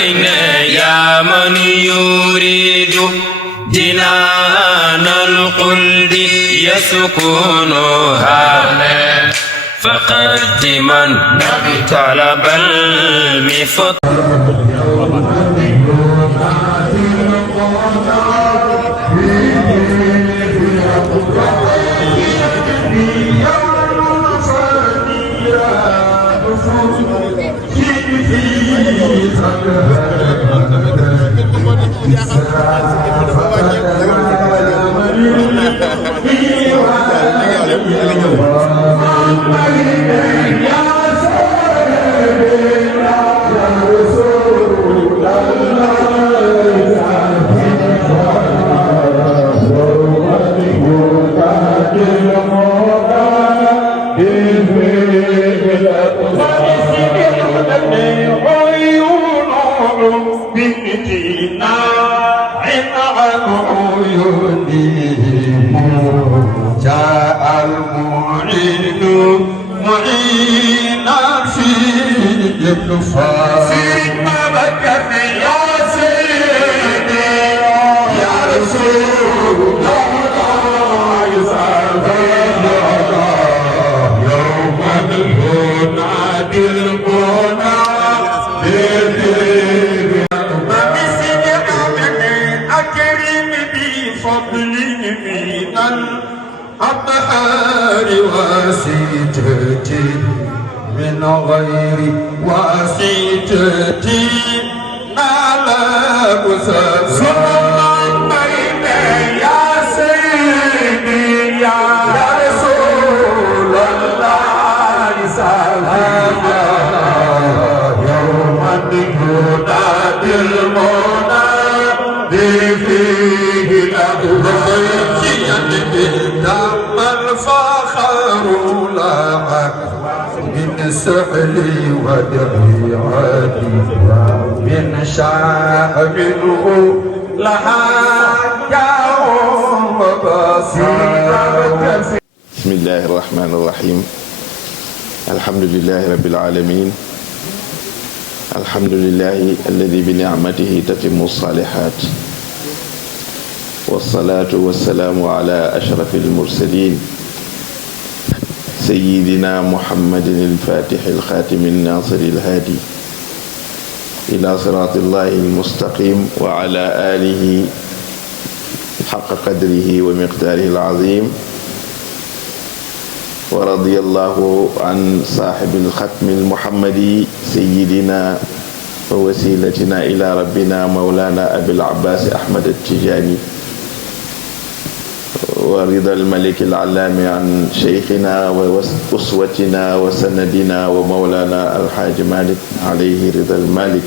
يا من يريد جنان الخلد يسكنها فقدما طلب المفت من غير واسطتي نال سلام بين يا سيدي يا رسول الله سلام يوم ينادي المنادي فيه الأقدام دم الفخر لك من سحلي ودريعتي من شعب لها يوم بصيرك. بسم الله الرحمن الرحيم. الحمد لله رب العالمين. الحمد لله الذي بنعمته تتم الصالحات، والصلاة والسلام على أشرف المرسلين سيدنا محمد الفاتح الخاتم الناصر الهادي إلى صراط الله المستقيم وعلى آله حق قدره ومقداره العظيم. ورضي الله عن صاحب الختم المحمدي سيدنا ووسيلتنا إلى ربنا مولانا أبي العباس أحمد التجاني، ورضا الملك العلام عن شيخنا وأسوتنا وسندنا ومولانا الحاج مالك عليه رضا المالك.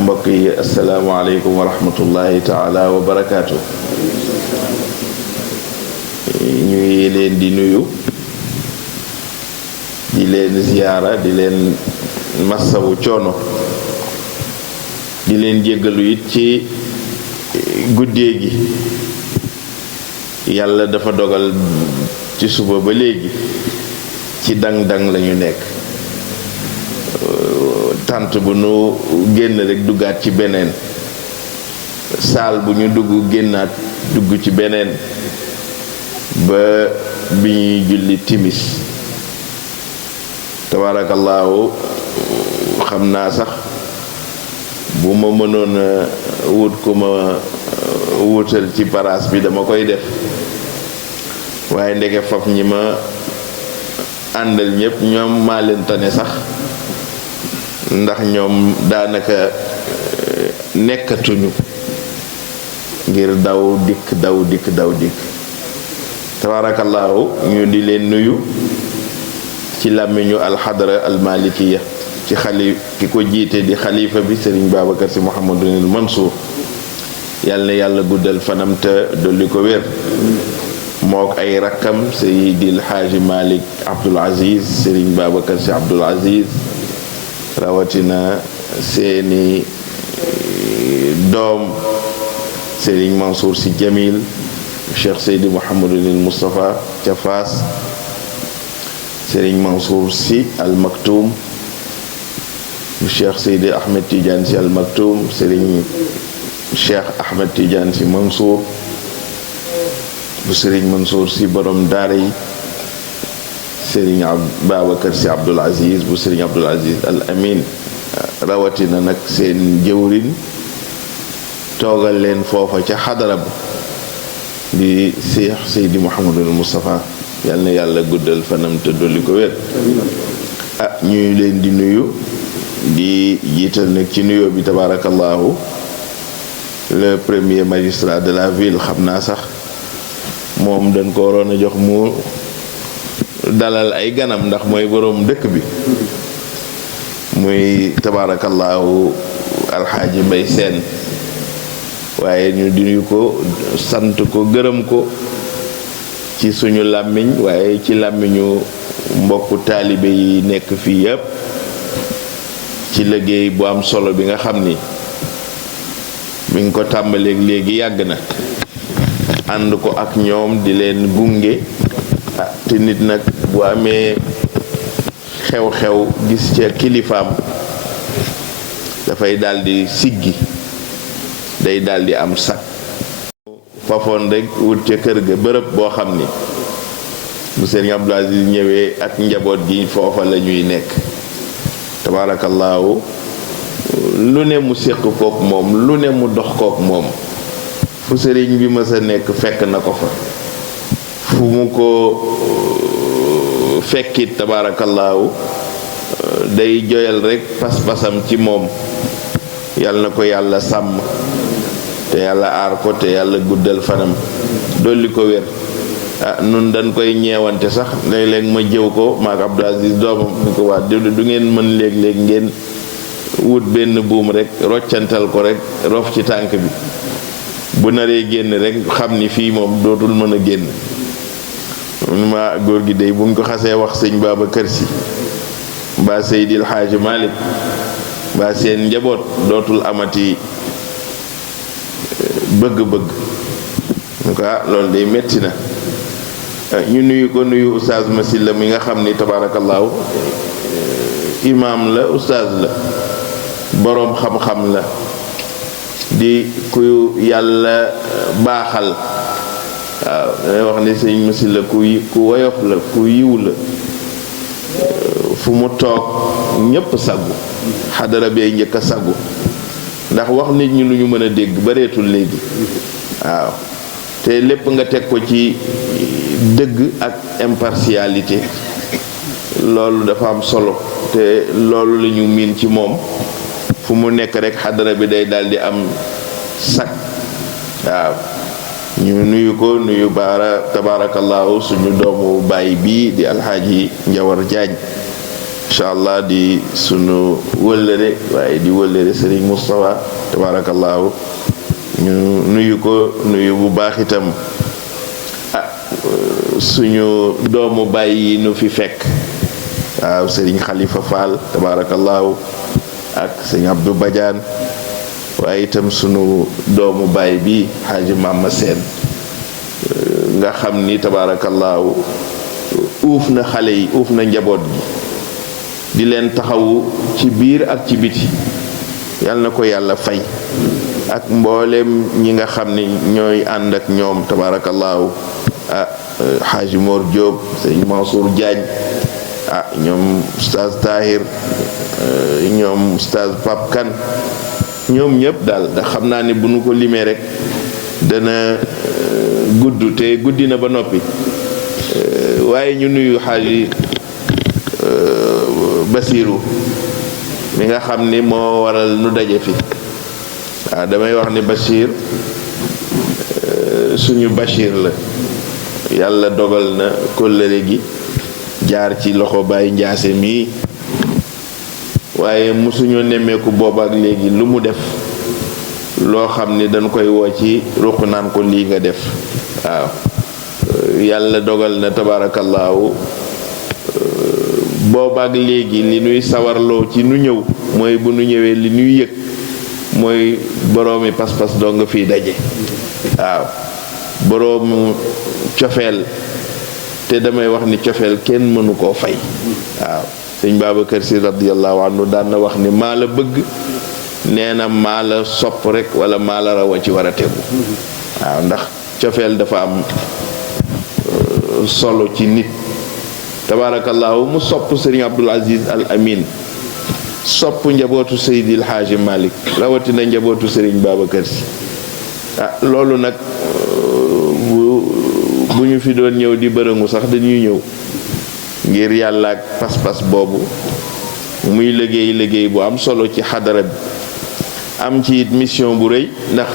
mbokk yi assalaamu aleykum wa rahmatullahi taala wa barakaatu. ñu ngi leen di nuyu, di leen ziyaara, di leen massawu coono, di leen jéggalu it ci guddee gi. yàlla dafa dogal ci suba ba léegi ci dang-dang lañu nekk. tant bu nu génn rek duggaat ci beneen saal, bu ñu dugg génnaat dugg ci beneen ba bi ñuy julli timis. tabaarakallaahu, xam naa sax bu ma mënoon a wut ku ma wutal ci paraas bi dama koy def, waaye ndeke faf ñi ma àndal ñépp ñoom maa leen tane sax, ndax ñoom daanaka nekkatuñu ngir daw dikk tabaarakallaahu. ñu di leen nuyu ci làmmiñu alxadra almalikiya, ci ki ko jiite di xalifa bi Sëriñ Babacar Si Mouhamadunil Mansour. yàlla na yàlla guddal fanam te dolli ko wér, mook ay rakkam Seydil Xaaji Malik Abdul Aziz, Sëriñ Babacar Si Abdul Aziz, rawatina seeni doom Sëriñ Mansour Si Jamil, Cheikh Seydi Mouhamadunil Moustapha ca Faas, Sëriñ Mansour Si Al Maktoum, bu Cheikh Seydi Ahmed Tidiane Sy Al Maktoum Serigne Cheikh Ahmed Tidiane Sy Mansour bu Serigne Mansour Sy borom daara yi Serigne Babacar Sy Abdoul Aziz bu Serigne Abdoul Aziz Al Amin rawatina nag seen jëwrin toogal leen foofa ca xadara ba di Cheikh Seydi Mouhamadul Moustapha yal na yàlla guddal fanam te dolli ko wér. ñuy leen di nuyu di jiital nag ci nuyoo bi tabarakallahu le premier magistrat de la ville. xam naa sax moom dañ ko waroon a jox mu dalal ay ganam ndax mooy boroom dëkk bi, muy tabarakallahu alxaaji Mbay Seen, waaye ñu di nuyu ko sant ko gërëm ko ci suñu làmmiñ waaye ci làmmiñu mbokku taalibe yi nekk fii yépp ci liggéey bu am solo bi nga xam ni mi ngi ko tàmbaleeg léegi yàgg na, ànd ko ak ñoom di leen gunge. te nit nag bu amee xew-xew gis ca kilifaam dafay daldi siggi, day daldi am sag. fafoon rek wut ca kër ga bërëb boo xam ni bu Serigne Abdoul Aziz ñëwee ak njaboot gi foofa la ñuy nekk tabaarakallaahu. lu ne mu séq kook moom, lu ne mu dox kook moom. fu sëriñ bi mës a nekk fekk na ko fa, fu mu ko fekkit tabaarakallaahu day joyal rekk pas-pasam ci moom. yàlla na ko yàlla sàmm te yàlla aar ko te yàlla guddal fanam dolli ko wér. nun dañ koy ñeewante sax léeg-léeg ma jëw ko maak Abdou Aziz doomam ni ko waa du ngeen mën léeg-léeg ngeen wut benn buum rekk roccantal ko rekk rof ci tànk bi, bu naree génn rekk xam ni fii moom dootul mën a génn. ma góor gi dey bu ñu ko xasee wax sëñ Babacar Sy mbaa Seydil Hadji Malick mbaa seen njaboot dootul amati bëgg-bëgg. en tout cas loolu day metti na. ñu nuyu ko nuyu oustaz Masila mi nga xam ni tabaarakallaahu imaam la, oustaz la, boroom xam-xam la, di ku yàlla baaxal. waaw damay wax ni sëñ Masila ku woyof la, ku yiw la, fu mu toog ñépp saggu, xadara bee njëkk a saggu ndax wax nit ñi lu ñu mën a dégg bareetul léegi. waaw te lépp nga teg ko ci dëgg ak impartialité, loolu dafa am solo te loolu la ñu miin ci moom. fu mu nekk rekk xadara bi day daldi am sag. waaw ñu nuyu ko nuyu baara tabaarakallaahu suñu doomu baay bii di alxaaji Njawar Jaañ incha allah di sunu wëllëre waaye di wëllëre Serigne Moustapha tabaarakallaahu ñu nuyu ko nuyu bu baax itam suñu doomu baay yi nu fi fekk. waaw Serigne Khalifa Fall tabaarakallaahu ak Serigne Abdou Badiane, waaye itam sunu doomu baay bi Xaaji Mama Seen nga xam ni tabaarakallaahu uuf na xale yi, uuf na njaboot gi, di leen taxawu ci biir ak ci biti. yal na ko yàlla fay ak mboolem ñi nga xam ni ñooy ànd ak ñoom tabaarakallaahu. Xaaji Mor Diop, sëñ Mansour Diagne, ñoom oustaz Tahir, ñoom oustaz Pape Kane, ñoom ñëpp daal ndax xam naa ni bu nu ko limee rek dana gudd te guddi na ba noppi. waaye ñu nuyu Xaaji Basiru mi nga xam ni moo waral nu daje fi. damay wax ni Bachir suñu Bachir la. yàlla dogal na kóllëre gi jaar ci loxo Baye Njaase mii, waaye mosuñu nemmeeku boobaak léegi lu mu def loo xam ni dañ koy woo ci ruq naan ko lii nga def. waaw yàlla dogal na tabaarakallaahu boobaak léegi li nuy sawarloo ci nu ñëw mooy bu nu ñëwee li nuy yëg mooy boroomi pas-pas doo nga fiy daje. waaw boroomu cofeel, te damay wax ni cofeel kenn mënu koo fay. waaw sëñ Babacar Si radiyallahu anhu daan na wax ni maa la bëgg nee na maa la sopp rek wala maa la raw a ci war a tegu waaw ndax cofeel dafa am solo ci nit tabaarakallaahu mu sopp sëriñ Abdul Aziz Al Amin sopp njabootu Seydil Haaji Malick rawatina njabootu sëriñ Babacar Si loolu nag bu ñu fi doon ñëw di bërëngu sax dañuy ñëw ngir yàlla ak pas-pas boobu muy liggéey bu am solo ci xadara bi am ci it mission bu rëy ndax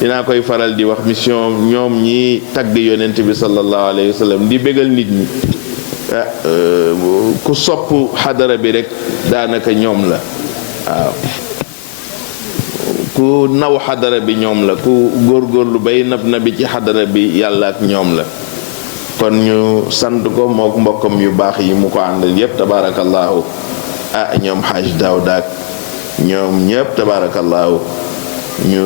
dinaa koy faral di wax mission ñoom ñi tagg yonent bi sallallahu alayhi wa sallam di bégal nit ñi ku sopp xadara bi rek daanaka ñoom la waaw ku naw xadara bi ñoom la ku góorgóorlu bay nab na bi ci xadara bi yàlla ak ñoom la kon ñu sant ko mook mbokkam yu baax yi mu ko àndal yépp tabaarakallaahu ñoom xaaj Daawda ak ñoom ñépp tabaarakallaahu ñu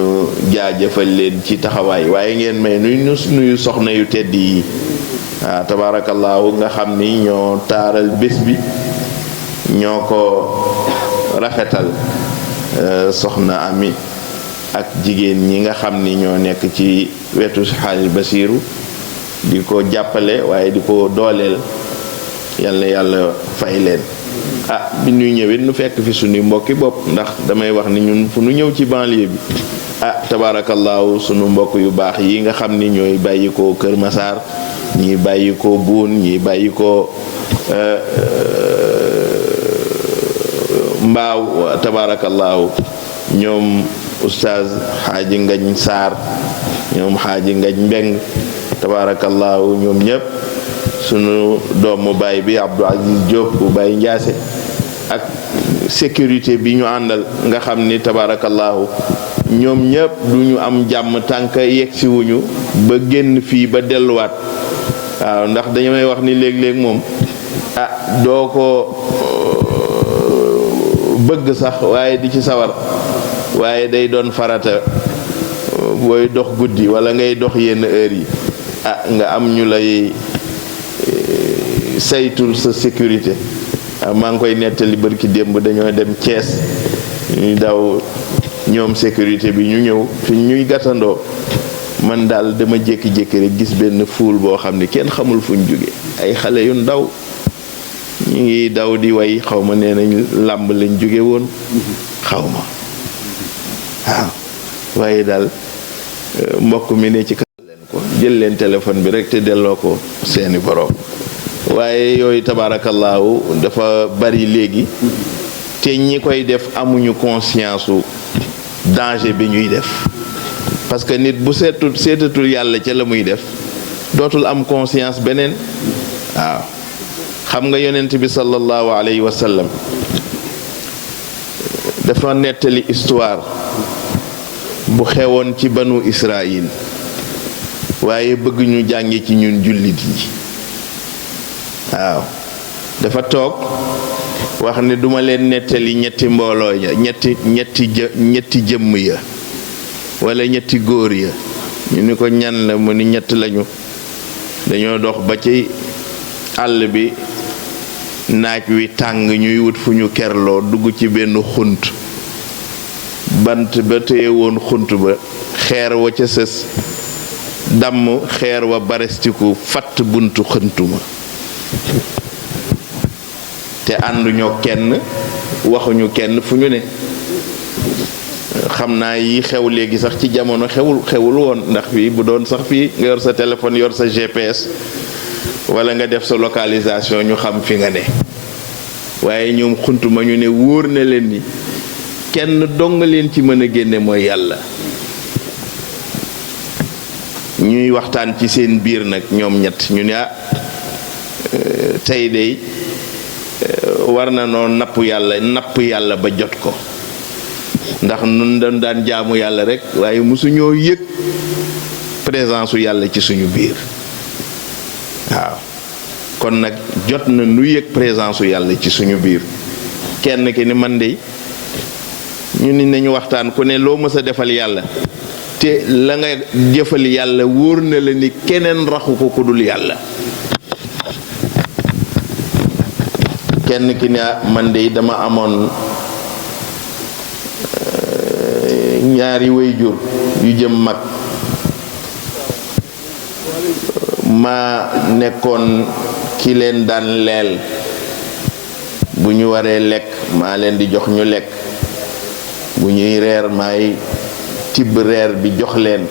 jaajëfal leen ci taxawaay waaye ngeen may nuyu soxna yu tedd yi tabaarakallaahu nga xam ni ñoo taaral bés bi ñoo ko rafetal soxna Ami ak jigéen ñi nga xam ni ñoo nekk ci wetu xaaj Basiiru di ko jàppale waaye di ko dooleel yàlla fay leen bi ñuy ñëwee nu fekk fi suñu mbokki bopp ndax damay wax ni ñun fu nu ñëw ci banlieue bi tabaarakallaahu sunu mbokk yu baax yi nga xam ni ñooy bàyyi ko Kër Masaar ñii bàyyi ko Buun ñii bàyyi ko Mbaaw tabaarakallaahu ñoom oustaz Xaaji Ngañ Saar ñoom Xaaji Ngañ Mbeng tabaarakallaahu ñoom ñëpp sunu doomu baay bi Abdou Aziz Diop bu Baye Ndiasse ak sécurité bi ñu àndal nga xam ni tabaarakallaahu ñoom ñëpp du ñu am jàmm tànk yegsi wuñu ba génn fii ba delluwaat waaw ndax dañu may wax ni léeg-léeg moom doo ko bëgg sax waaye di ci sawar waaye day doon farata booy dox guddi wala ngay dox yenn heure yi nga am ñu lay saytul sa sécurité maa ngi koy nettali barki démb dañoo dem Thiès ñuy daw ñoom sécurité bi ñu ñëw fi ñuy gàttandoo man daal dama jékki-jékki rek gis benn foule boo xam ne kenn xamul fu ñu jóge ay xale yu ndaw ñu ngi daw di way xaw ma nee nañ làmb lañ jóge woon xaw ma waaw waaye daal mbokk mi ne ci jël leen téléphone bi rek te delloo ko seeni borom waaye yooyu tabaarakallaahu dafa bari léegi te ñi koy def amuñu conscience su danger bi ñuy def parce que nit bu seetatul yàlla ca la muy def dootul am conscience beneen waaw xam nga yonent bi sallallahu alayhi wa sallam dafa nettali histoire bu xewoon ci banu Israël waaye bëgg ñu jànge ci ñun jullit yi waaw dafa toog wax ne duma leen nettali ñetti mbooloo ya ñetti jëmm ya wala ñetti góor ya ñu ni ko ñan la mu ni ñett lañu dañoo dox ba ci àll bi naaj wi tàng ñuy wut fu ñu kerloo dugg ci benn xunt bant ba téye woon xunt ba xeer wa ca sës damm xeer wa barestiku fatt buntu xëntuma te ànduñoo kenn waxuñu kenn fu ñu ne xam naa yi xew léegi sax ci jamono xewul woon ndax fii bu doon sax fii nga yor sa téléphone yor sa GPS wala nga def sa localisation ñu xam fi nga ne waaye ñoom xuntuma ñu ne wóor na leen ni kenn dong leen ci mën a génne mooy yàlla ñuy waxtaan ci seen biir nag ñoom ñett ñu ne tey de war na noo napp yàlla ba jot ko ndax nun dañ daan jaamu yàlla rek waaye mosuñoo yëg présence u yàlla ci suñu biir waaw kon nag jot na nu yëg présence u yàlla ci suñu biir kenn ki ni man de ñu ni nañu waxtaan ku ne loo mës a defal yàlla te la nga jëfal yàlla wóor na la ni keneen raxu ko ku dul yàlla kenn ki ne man de dama amoon ñaari waajur yu jëm mag maa nekkoon ki leen daan leel bu ñu waree lekk maa leen di jox ñu lekk bu ñuy reer maay tibb reer bi jox leen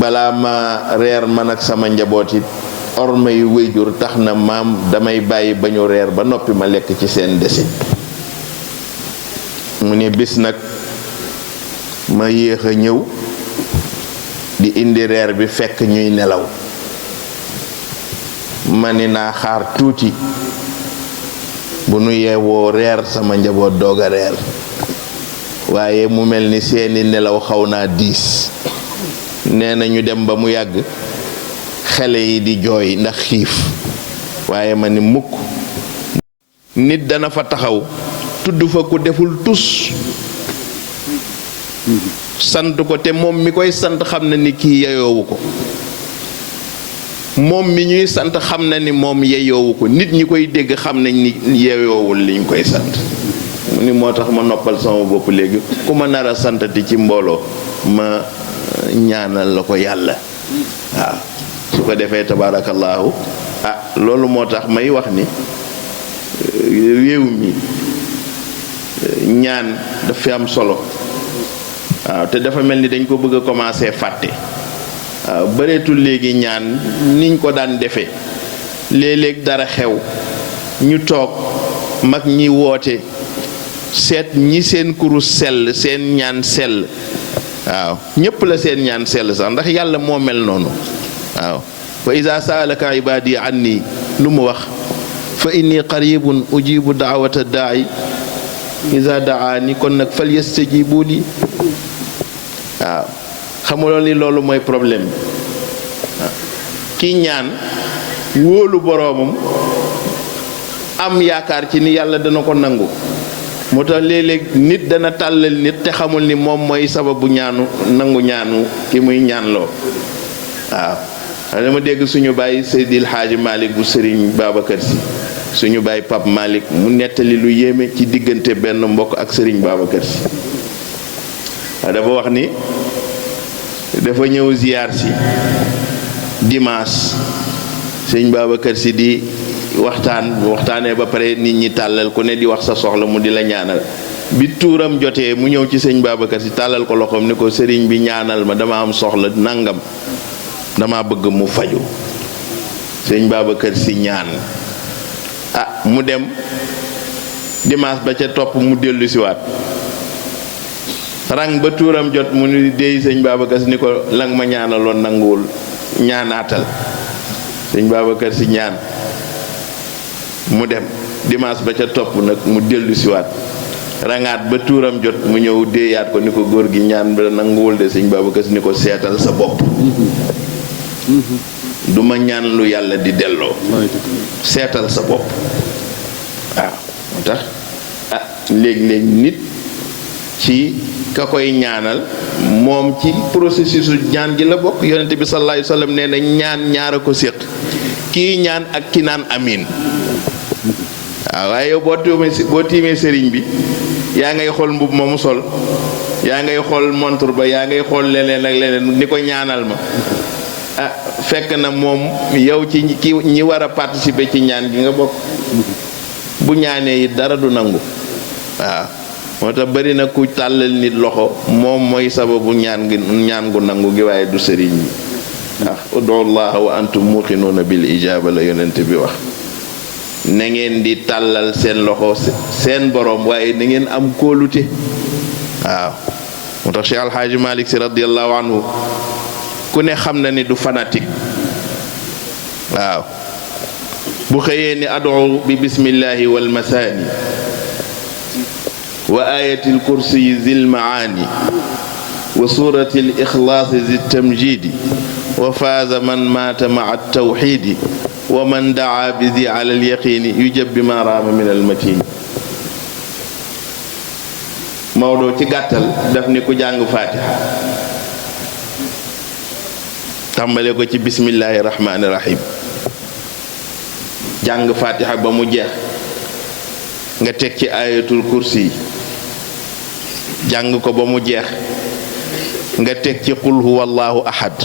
balaa ma reer man ak sama njaboot it orma yu wéyjur tax na maam damay bàyyi ba ñu reer ba noppi ma lekk ci seen desit mu ne bis nag ma yéex a ñëw di indi reer bi fekk ñuy nelaw ma ni naa xaar tuuti bu nu yeewoo reer sama njaboot doog a reer waaye mu mel ni seeni nelaw xaw naa diis nee na ñu dem ba mu yàgg xale yi di jooy ndax xiif waaye ma ni mukk nit dana fa taxaw tudd fa ku deful tus sant ko te moom mi koy sant xam na ni kii yeyoowu ko moom mi ñuy sant xam na ni moom yeyoowu ko nit ñi koy dégg xam nañ ni yeyoowul liñ koy sant mu ni moo tax ma noppal sama bopp léegi ku ma nar a santati ci mbooloo ma ñaanal la ko yàlla waaw su ko defee tabaarakallaahu loolu moo tax may wax ni réew mi ñaan daf fi am solo waaw te dafa mel ni dañ ko bëgg a commencer fàtte waaw bëreetul léegi ñaan niñ ko daan defee léeg-léeg dara xew ñu toog mag ñi woote seet ñi seen kurus sell seen ñaan sell waaw ñépp la seen ñaan sell sax ndax yàlla moo mel noonu waaw wa iza saalaka ibadi anni lu mu wax fa inni qaribun ujibu daawata daai iza daani kon nag fal yastajibu li waaw xamuloo ni loolu mooy problème bi waaw kii ñaan wóolu boroomam am yaakaar ci ni yàlla dana ko nangu moo tax léeg-léeg nit dana tàllal nit te xamul ni moom mooy sababu ñaanu nangu ñaanu ki muy ñaanloo waaw dama dégg suñu bàyyi Seydil Hadji Malick bu Serigne Babacar Sy suñu bàyyi Pape Malick mu nettali lu yéeme ci diggante benn mbokk ak Serigne Babacar Sy waaw dafa wax ni dafa ñëw ziyaar si dimanche Serigne Babacar Sy di waxtaanee ba pare nit ñi tàllal ku ne di wax sa soxla mu di la ñaanal bi tuuram jotee mu ñëw ci sëñ Babacar Sy tàllal ko loxoom ni ko sëriñ bi ñaanal ma dama am soxla nangam dama bëgg mu faju sëñ Babacar Sy ñaan mu dem dimanche ba ca topp mu dellu siwaat rang ba tuuram jot mu ni déy sëñ Babacar Sy ni ko lang ma ñaanaloon nanguwul ñaanaatal sëñ Babacar Sy ñaan mu dem dimanche ba ca topp nag mu dellu siwaat rangaat ba tuuram jot mu ñëw déeyaat ko ni ko góor gi ñaan ba nanguwul de sëñ Babacar Sy ni ko seetal sa bopp du ma ñaan lu yàlla di delloo seetal sa bopp waaw moo tax léeg-léeg nit ci ka koy ñaanal moom ci processus ñaan gi la bokk yonente bi sallallahu alayhi wa sallam nee na ñaan ñaar a ko séq kii ñaan ak ki naan amiin waaw waaye yow boo tiimee sëriñ bi yaa ngay xool mbubb ma mu sol yaa ngay xool montre ba yaa ngay xool leneen ak leneen ni ko ñaanal ma fekk na moom yow ci ñi war a participer ci ñaan gi nga bokk bu ñaanee it dara du nangu waaw moo tax bari na ku tàllal nit loxo moom mooy sababu ñaan gu nangu gi waaye du sëriñ bi ndax udu llaha wa antum muqinuuna bil ijaaba la yonent bi wax na ngeen di tàllal seen loxo seen borom waaye na ngeen am kóolute waaw moo tax Cheikh Alhaaji Malick Sy radiyallahu anhu ku ne xam na ni du fanatique waaw bu xëyee ni adu bi bismillahi wal masaani wa ayatil kursi zil maani wa suratil ixlaasi zi tamjidi wa faaza man maata maa tawxiidi wa man daa bi zi ala al yaqiini yujab bi ma raama min al matiin Maodo ci gàttal daf ni ku jàng faatiha tàmbale ko ci bismillahi rahmaani rahim jàng fatiha ba mu jeex nga teg ci ayatul kursi jàng ko ba mu jeex nga teg ci qul huwallahu ahad.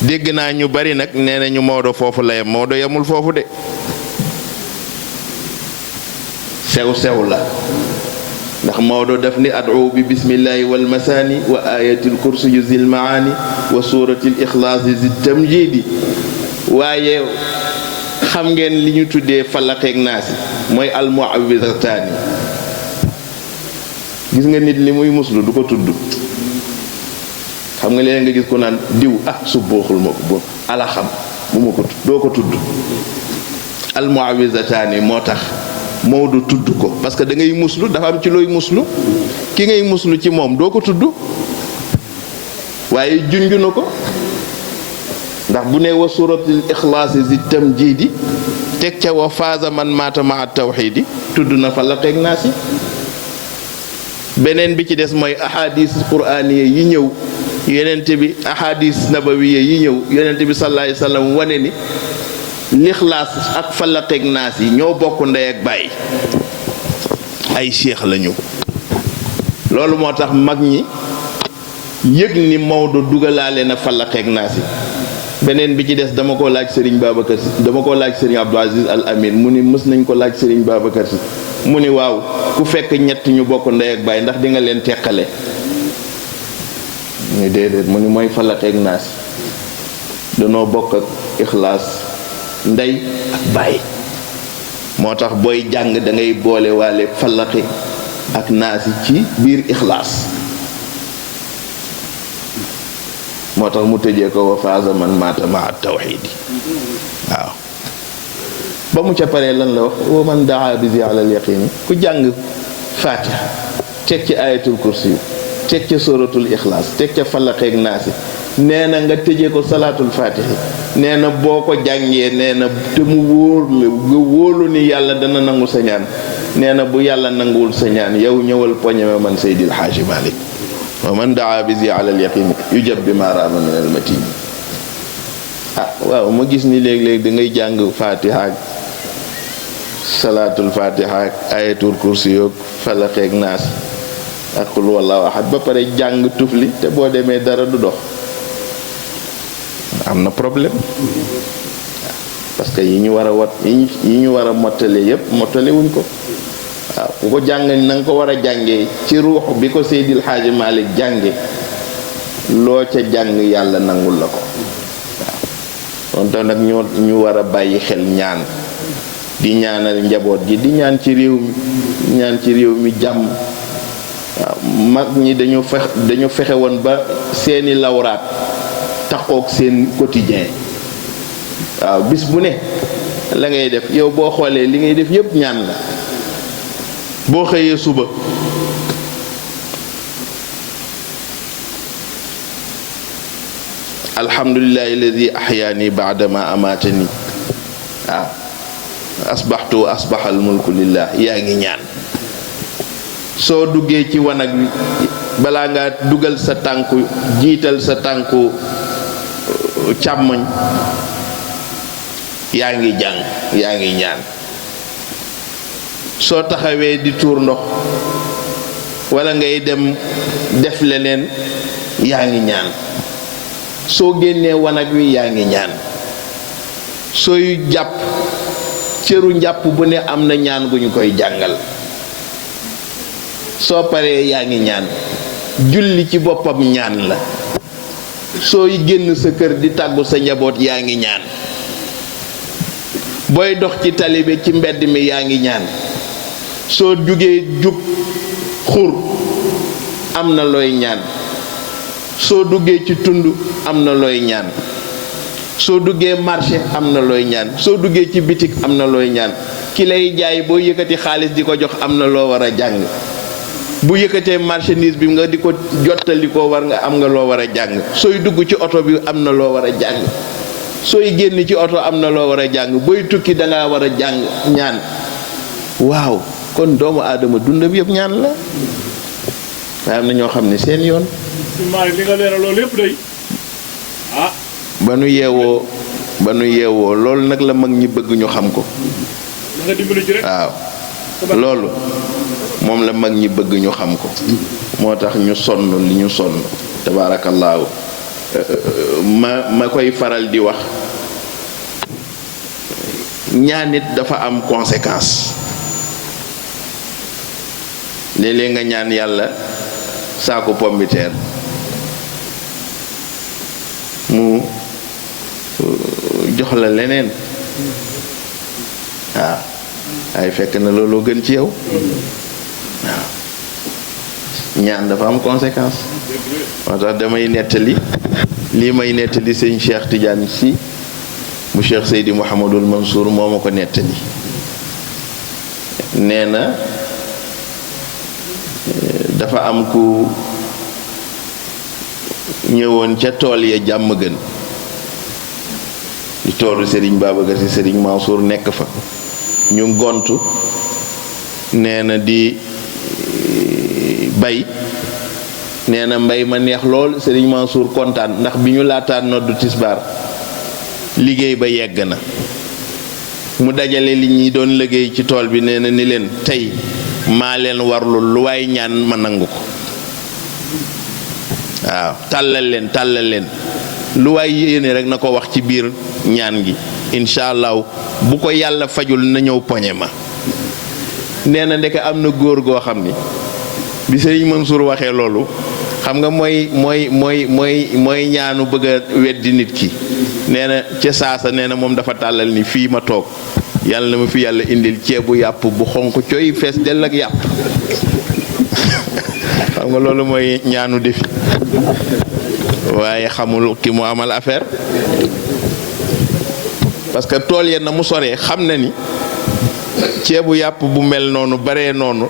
dégg naa ñu bari nag nee nañu Maodo foofu la yem. Maodo yemul foofu de, sew la, ndax Maodo daf ni ad'u bi bismillahi wal masani wa ayatil kursi yu zil maani wa suratil ixlaasi zi tamjidi. waaye xam ngeen li ñu tuddee falaqeeg naasi mooy almuawwizataani. gis nga nit li muy muslu du ko tudd. xam nga leen nga gis ko naan diw su booxul ma ko boobu ala xam bu ma ko doo ko tudd. almuawwizataani moo tax Maodo tudd ko parce que da ngay muslu, dafa am ci looy muslu. ki ngay muslu ci moom doo ko tudd, waaye junju na ko. ndax bu ne wa suratul ixlaasi zi tamjidi teg ca wa faaza man maata maa tawxiidi tudd na fa la teg naa si. beneen bi ci des mooy ahadis quraaniya yi ñëw yonent bi, ahadis nabawiya yi ñëw yonent bi sallallahu alayhi wa sallam wane ni lixlaas ak falaqeeg naas yi ñoo bokk ndey ak baay, ay cheikh lañu. loolu moo tax mag ñi yëg ni Maodo dugalaale na falaqeeg naas yi. beneen bi ci des dama ko laaj Serigne Babacar Sy, dama ko laaj Serigne Abdou Aziz Al Amin mu ni mës nañ ko laaj Serigne Babacar Sy mu ni waaw ku fekk ñett ñu bokk ndey ak baay ndax di nga leen teqale. ñu déedéet mu ni mooy falaqeeg naas danoo bokk ak ixlaas ndey ak baay. moo tax booy jàng da ngay boole waale falaqi ak naasi ci biir ixlaas. moo tax mu tëjee ko wa faaza man maata maa tawxiidi. waaw ba mu ca paree lan la wax wa man daa bizi ala al yaqini. ku jàng fatiha teg ci ayatul kursi teg ca suratul ixlaas teg ca falaqeeg naasi nee na nga tëjee ko salaatul fatihi. nee na boo ko jàngee nee na te mu wóor la nga wóolu ni yàlla dana nangu sa ñaan. nee na bu yàlla nanguwul sa ñaan yow ñëwal poñeme man Seydil Haaji Malik. wa man daa bizi ala al yaqini yujab bi ma raama min al matin. waaw ma gis ni léeg-léeg da ngay jàng fatiha ak salaatul fatiha ak ayatul kursi yoog falaqeeg naas ak qul wallahu ahad ba pare jàng tufli te boo demee dara du dox. am na problème parce que yi ñu war a yi ñu war a mottale yépp mottale wuñ ko. waaw ku ko jàng na nga ko war a jàngee ci ruux bi ko Seydil Xaaji Malik jànge loo ca jàng yàlla nangul la ko. waaw kon nag ñu war a bàyyi xel ñaan di ñaanal njaboot gi di ñaan ci réew mi ñaan ci réew mi jàmm. waaw mag ñi dañu fexe woon ba seeni lawraat taxook seen quotidien. waaw bis bu ne la ngay def yow boo xoolee li ngay def yépp ñaan la. boo xëyee suba alhamdulillahi alladi ahyaani baadama amaatani. waaw asbaxtu asbaxal mulku lillah yaa ngi ñaan. soo duggee ci wanag wi balaa nga dugal sa tànku jiital sa tànku càmmoñ yaa ngi jàng yaa ngi ñaan. soo taxawee di tuur ndox walla ngay dem def leneen yaa ngi ñaan. soo génnee wanag wi yaa ngi ñaan. sooy jàpp cëru njàpp bu ne am na ñaan gu ñu koy jàngal. soo paree yaa ngi ñaan. julli ci boppam ñaan la. sooy génn sa kër di tàggu sa njaboot yaa ngi ñaan. booy dox ci tali bi ci mbedd mi yaa ngi ñaan. soo jugee jub xur am na looy ñaan. soo duggee ci tund am na looy ñaan. soo duggee marché am na looy ñaan. soo duggee ci bitik am na looy ñaan. ki lay jaay boo yëkkati xaalis di ko jox am na loo war a jàng. bu yëkkatee marchandise bi nga di ko jottali ko war nga am nga loo war a jàng. sooy dugg ci oto bi am na loo war a jàng. sooy génn ci oto am na loo war a jàng. booy tukki dangaa war a jàng ñaan. waaw kon doomu aadama dundam yëpp ñaan la. waaye am na ñoo xam ne seen yoon. li nga leeral loolu lépp day ba nu yeewoo ba nu yeewoo loolu nag la mag ñi bëgg ñu xam ko waaw loolu moom la mag ñi bëgg ñu xam ko moo tax ñu sonn li ñu sonn tabaarakallaahu ma koy faral di wax ñaan nit dafa am conséquence léeg-léeg nga ñaan yàlla saako pombiteer mu jox la leneen waaw ay fekk na looloo gën ci yow waaw ñaan dafa am conséquence moo tax damay nettali lii may nettali sëñ Cheikh Tidiane Sy mu Cheikh Seydi Mouhamadul Mansour moo ma ko nettali nee na dafa am ku ñëwoon ca tool ya jàmm gën di toolu Serigne Babacar Sy Serigne Mansour nekk fa ñu gontu nee na di bay nee na mbay ma neex lool Serigne Mansour kontaan ndax bi ñu laataan noddu tisbaar liggéey ba yegg na mu dajale li ñi doon liggéey ci tool bi nee na ni leen tey maa leen warlu lu waay ñaan ma nangu ko waaw tàllal leen lu waay yéene rek na ko wax ci biir ñaan gi incha allah bu ko yàlla fajul na ñëw poñe ma nee na ndeke am na góor goo xam ni bi Serigne Mansour waxee loolu xam nga mooy ñaanu bëgg a weddi nit ki nee na ca saasa nee na moom dafa tàllal ni fii ma toog yàlla na ma fi yàlla indil ceebu yàpp bu xonq coy fees dell ak yàpp xam nga loolu mooy ñaanu defi waaye xamul ki mu amal affaire parce que tool ya na mu soree xam na ni ceebu yàpp bu mel noonu baree noonu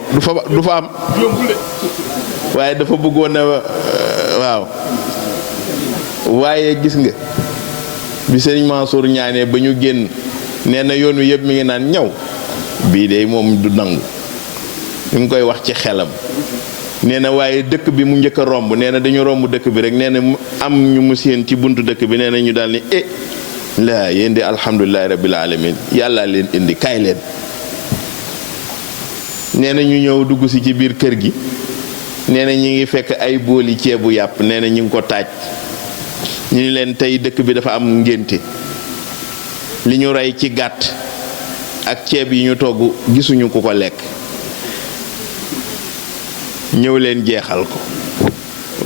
du fa am waaye dafa bëggoon a waaw waaye gis nga bi Serigne Mansour ñaanee ba ñu génn nee na yoon wi yëpp mi ngi naan ñaw bii de moom du nangu ñu ngi koy wax ci xelam nee na waaye dëkk bi mu njëkk a romb nee na dañu romb dëkk bi rek nee na am ñu mu séen ci buntu dëkk bi nee na ñu daal ni laa yéen di alhamdulilahi rabbil alamin yàlla leen indi kaay leen nee na ñu ñëw dugg si ci biir kër gi nee na ñu ngi fekk ay booli ceebu yàpp nee na ñu ngi ko taaj ñu ni leen tey dëkk bi dafa am ngénte li ñu rey ci gàtt ak ceeb yi ñu togg gisuñu ku ko lekk ñëw leen jeexal ko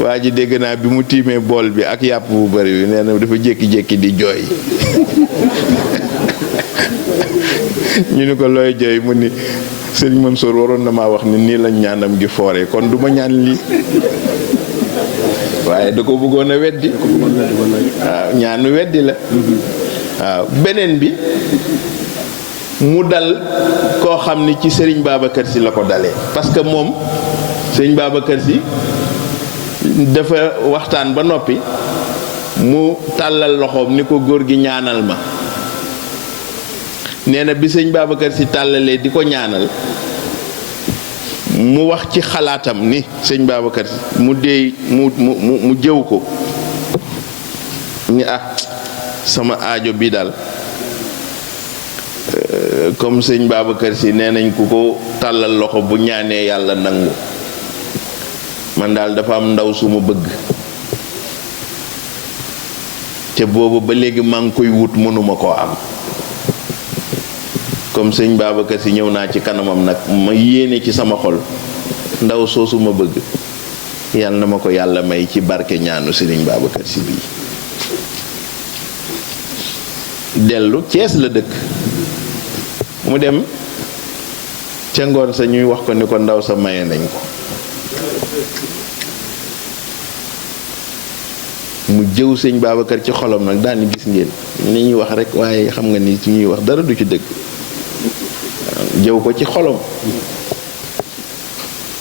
waa ji dégg naa bi mu tiimee bool bi ak yàpp bu bari bi nee na dafa jékki-jékki di jooy ñu ni ko looy jooy mu ni Serigne Mansour waroon na maa wax ni nii lañ ñaanam gi foore kon du ma ñaan lii waaye da ko bëggoon a weddi waaw ñaanu weddi la waaw beneen bi mu dal koo xam ni ci Serigne Babacar Sy la ko dalee parce que moom Serigne Babacar Sy dafa waxtaan ba noppi mu tàllal loxoom ni ko góor gi ñaanal ma nee na bi Serigne Babacar Sy tàllalee di ko ñaanal mu wax ci xalaatam ni Serigne Babacar Sy mu déey mu jëw ko ni sama aajo bi daal comme Serigne Babacar Sy nee nañ ku ko tàllal loxo bu ñaanee yàlla nangu man daal dafa am ndaw su ma bëgg te boobu ba léegi maa ngi koy wut mënuma koo am comme Serigne Babacar Sy ñëw naa ci kanamam nag ma yéene ci sama xol ndaw soosu ma bëgg yàlla na ma ko yàlla may ci barke ñaanu Serigne Babacar Sy bii dellu Cees la dëkk mu dem ca ngoon sa ñuy wax ko ni ko ndaw sa maye nañ ko mu jëw Serigne Babacar ci xolam nag daal ni gis ngeen ni ñuy wax rek waaye xam nga ni ci ñuy wax dara du ci dëgg jëw ko ci xolam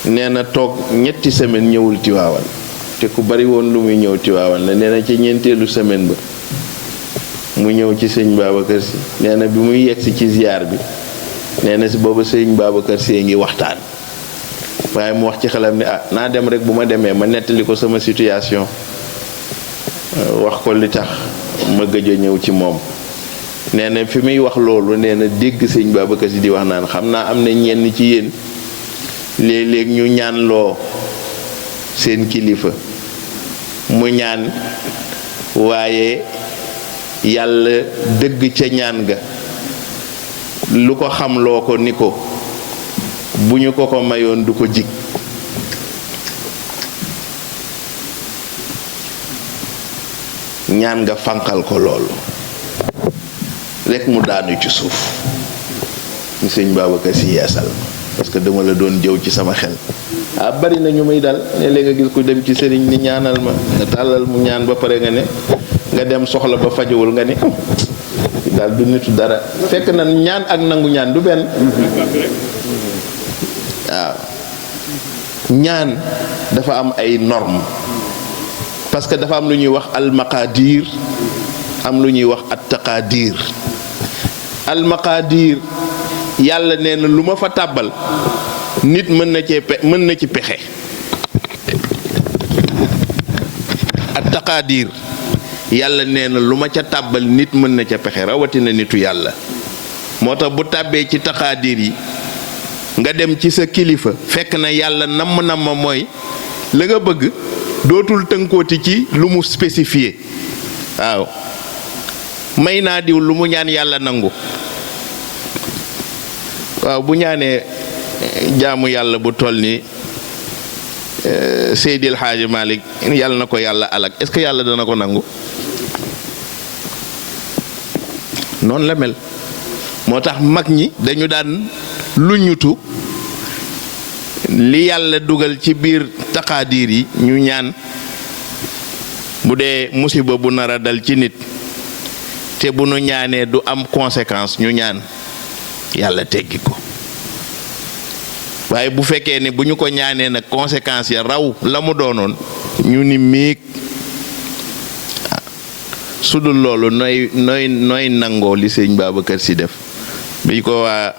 nee na toog ñetti semaine ñëwul Tiwaawan te ku bari woon lu muy ñëw Tiwaawan la nee na ci ñeenteelu semaine ba mu ñëw ci Serigne Babacar Sy nee na bi muy yegsi ci ziar bi nee na si booba Serigne Babacar Sy ngi waxtaan waaye mu wax ci xelam ni naa dem rek bu ma demee ma nettali ko sama situation wax ko li tax ma gëj a ñëw ci moom nee na fi muy wax loolu nee na dégg sëñ Babacar Si di wax naan xam naa am na ñenn ci yéen léeg-léeg ñu ñaan loo seen kilifa mu ñaan waaye yàlla dëgg ca ñaan ga lu ko xamloo ko ni ko bu ñu ko ko mayoon du ko jig ñaan nga fanqal ko loolu rekk mu daanu ci suuf ñu sëñ Babacar Si yeesal parce que dama la doon jëw ci sama xel bari na ñu muy dal ne léegi nga gis ku dem ci sëriñ ni ñaanal ma nga tàllal mu ñaan ba pare nga ne nga dem soxla ba fajowul nga ni daal du nitu dara fekk na ñaan ak nangu ñaan du benn waaw ñaan dafa am ay normes parce que dafa am lu ñuy wax almaqadir am lu ñuy wax attaqadir almaqadir yàlla nee na lu ma fa tàbbal nit mën na ci pexe attaqadir yàlla nee na lu ma ca tàbbal nit mën na ca pexe rawatina nitu yàlla moo tax bu tàbbee ci taqadir yi nga dem ci sa kilifa fekk na yàlla namm mooy la nga bëgg dootul tënkooti ci lu mu spécifié waaw may naa diw lu mu ñaan yàlla nangu waaw bu ñaanee jaamu yàlla bu toll ni Seydil Hadji Malick yàlla na ko yàlla alak est-ce que yàlla dana ko nangu noonu la mel moo tax mag ñi dañu daan lu ñutu li yàlla dugal ci biir taqaadir yi ñu ñaan bu dee musiba bu nar a dal ci nit te bu nu ñaanee du am conséquence ñu ñaan yàlla teggi ko waaye bu fekkee ne bu ñu ko ñaanee nag conséquence ya raw la mu doonoon ñu ni miig su dul loolu nooy nangoo li sëñ Babacar Si def bi ko waa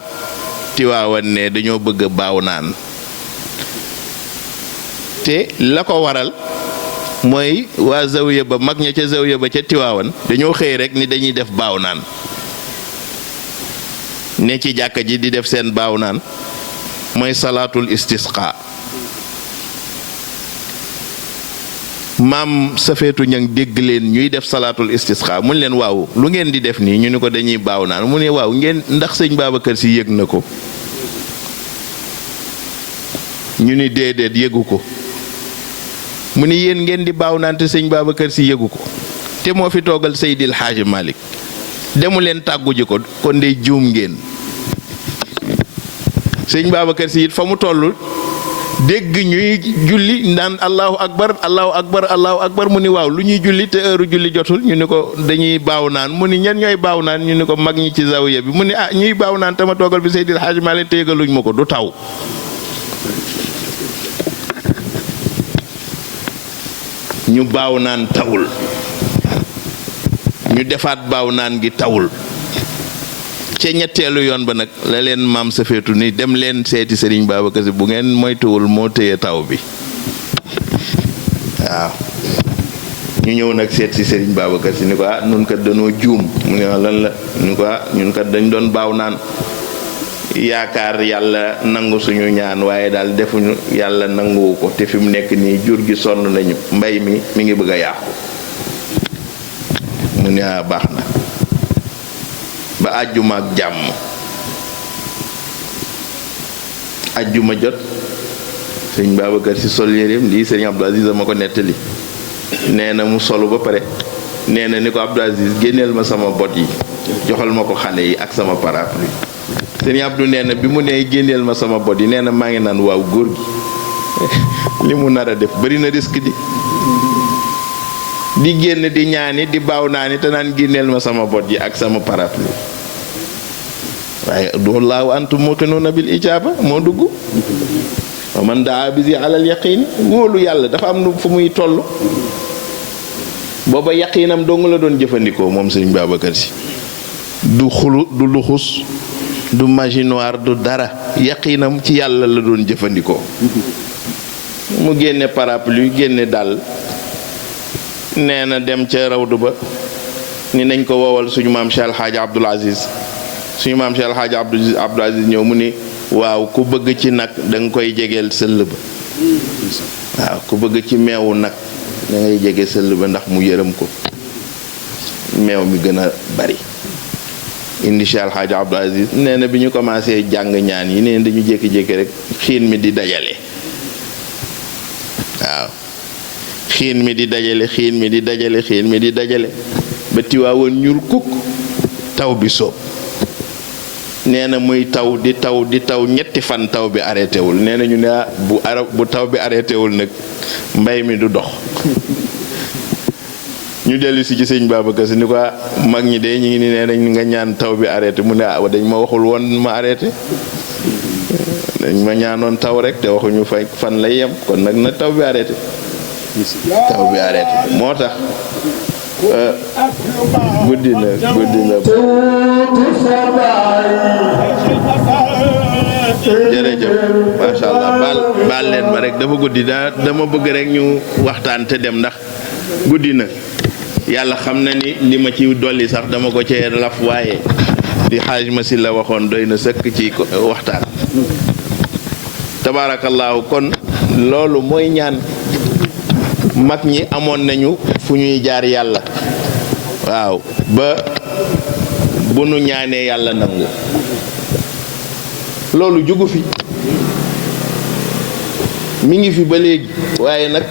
Tiwaawan ne dañoo bëgg baaw naan te la ko waral mooy waa zawiya ba mag ña ca zawiya ba ca Tiwaawan dañoo xëy rek ni dañuy def baaw naan ne ci jàkka ji di def seen baaw naan mooy salaatul istisqa maam safeetu ñang dégg leen ñuy def salaatul istisqa mun leen waaw lu ngeen di def nii ñu ni ko dañuy baaw naan mu ne waaw ngeen ndax sëñ Babacar Si yëg na ko ñu ni déedéet yëgu ko mu ni yéen ngeen di baaw naan te sëñ Babacar Si yëgu ko te moo fi toogal Seydil Hadji Malick demu leen tàggu ji ko kon dey juum ngeen sëñ Babacar Si it fa mu toll dégg ñuy julli naan allahu akbar allahu akbar allahu akbar mu ni waaw lu ñuy julli te heure julli jotul ñu ni ko dañuy baaw naan mu ni ñen ñooy baaw naan ñu ni ko mag ñi ci zawiya bi mu ni ñuy baaw naan te ma toogal bi Seydil Hadji Malick te yëgaluñ ma ko du taw ñu baaw naan tawul ñu defaat baaw naan gi tawul ca ñetteelu yoon ba nag la leen maam safeetu ni dem leen seeti Serigne Babacar Si bu ngeen moytuwul moo téye taw bi waaw ñu ñëw nag seet si Serigne Babacar Si ni ko nun kat dañoo juum mu ne lan la ñu ko ñun kat dañ doon baaw naan yaakaar yàlla nangu suñu ñaan waaye daal defuñu yàlla nanguwu ko te fi mu nekk nii jur gi sonn nañu mbay mi ngi bëgg a yàqu mu ne baax na ba àjjuma ak jàmm àjjuma jot sëñ Babacar Si sol yéreem lii sëñ Abdou Aziz ma ko nettali nee na mu solu ba pare nee na ni ko Abdou Aziz génneel ma sama bot yi joxal ma ko xale yi ak sama parapluie sëñ Abdou nee na bi mu nee génneel ma sama bot yi nee na maa ngi naan waaw góor gi li mu nar a def bari na risque di génn di ñaani di baaw naani te naan génneel ma sama bot yi ak sama parapluie waaye wallaahu antum muuqinuuna bil ijaaba moo dugg wa man daa bisi alal yaqiin wóolu yàlla dafa am nu fu muy toll booba yaqiinam dong la doon jëfandikoo moom sëñ Babacar Si du xulu du luxus du magie noire du dara yaqiinam ci yàlla la doon jëfandikoo mu génne parapluie génne dàll nee na dem ca rawdu ba ni nañ ko woowal suñu maam Cheikh El Hadj Abdoul Aziz suñu maam Cheikh El Hadj Abdoul Aziz ñëw mu ni waaw ku bëgg ci nag da nga koy jegeel sëll ba waaw ku bëgg ci meewu nag da ngay jege sëll ba ndax mu yërëm ko meew mi gën a bari indi Cheikh El Hadj Abdoul Aziz nee na bi ñu commencé jàng ñaan yi nee na dañu jékki-jékki rek xiin mi di dajale waaw xiin mi di dajale xiin mi di dajale xiin mi di dajale ba Tiwaawoon ñuul kukk taw bi soob nee na muy taw di taw di taw ñetti fan taw bi arrêté wul nee na ñu ne bu taw bi arrêté wul nag mbay mi du dox ñu dellu si ci sëñ Babacar Si ni ko mag ñi de ñu ngi ni nee nañ nga ñaan taw bi arrêté mu ne dañ ma waxul woon ma arrêté dañ ma ñaanoon taw rek te waxuñu fan lay yem kon nag na taw bi arrêté taw bi arrêté moo tax guddi na jërëjëf macha allah baal leen ma rek dafa guddi dama bëgg rek ñu waxtaan te dem ndax guddi na yàlla xam na ni li ma ci dolli sax dama ko cee laf waaye di xaaj ma si la waxoon doy na sëkk ci waxtaan tabaarakallaahu kon loolu mooy ñaan mag ñi amoon nañu fu ñuy jaar yàlla waaw ba bu nu ñaanee yàlla nangu loolu jógu fi mi ngi fi ba léegi waaye nag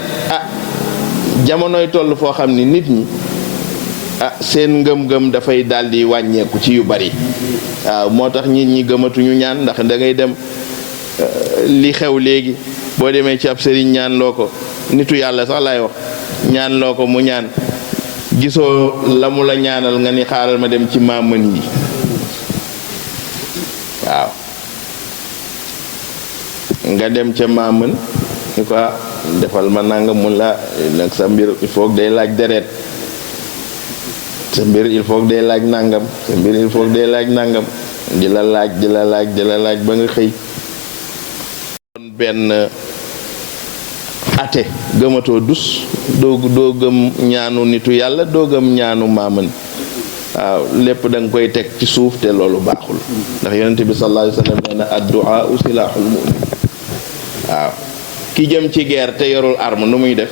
jamonoy toll foo xam ni nit ñi seen ngëm-ngëm dafay daldi wàññeeku ci yu bari waaw moo tax nit ñi gëmatuñu ñaan ndax da ngay dem li xew léegi boo demee ci ab sëriñ ñaan loo ko nitu yàlla sax laay wax ñaan loo ko mu ñaan gisoo la mu la ñaanal nga ni xaaral ma dem ci maamën yi waaw nga dem ca maamën ni ko defal ma nanga mun la nag sa mbir il faut day laaj deret sa mbir il faut day laaj nangam sa mbir il faut day laaj nangam di la laaj ba nga xëy benn ate gëmatoo dus doo gëm ñaanu nitu yàlla doo gëm ñaanu maamën waaw lépp da nga koy teg ci suuf te loolu baaxul ndax yonent bi sallallahu alayhi wa sallam nee na addu'a silahul mu'min waaw ki jëm ci guerre te yorul arme nu muy def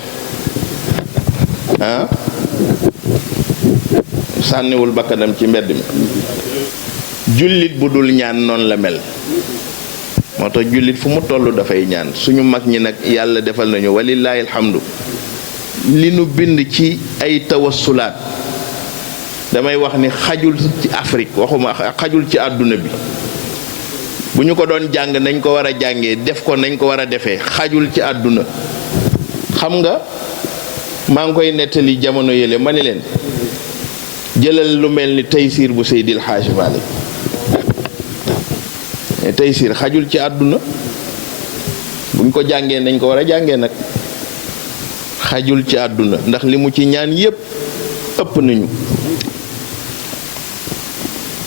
sànniwul bakkanam ci mbedd mi jullit bu dul ñaan noonu la mel moo tax jullit fu mu toll dafay ñaan suñu mag ñi nag yàlla defal nañu walillaahi alhamdu li nu bind ci ay tawassulaat damay wax ni xajul ci Afrique waxuma xajul ci àdduna bi bu ñu ko doon jàng nañ ko war a jàngee def ko nañ ko war a defee xajul ci àdduna xam nga maa ngi koy nettali jamono yële ma ni leen jëlal lu mel ni Taysiir bu Seydil Haaji Maalik Taysiir xajul ci àdduna buñ ko jàngee nañ ko war a jàngee nag xajul ci àdduna ndax li mu ci ñaan yépp ëpp nañu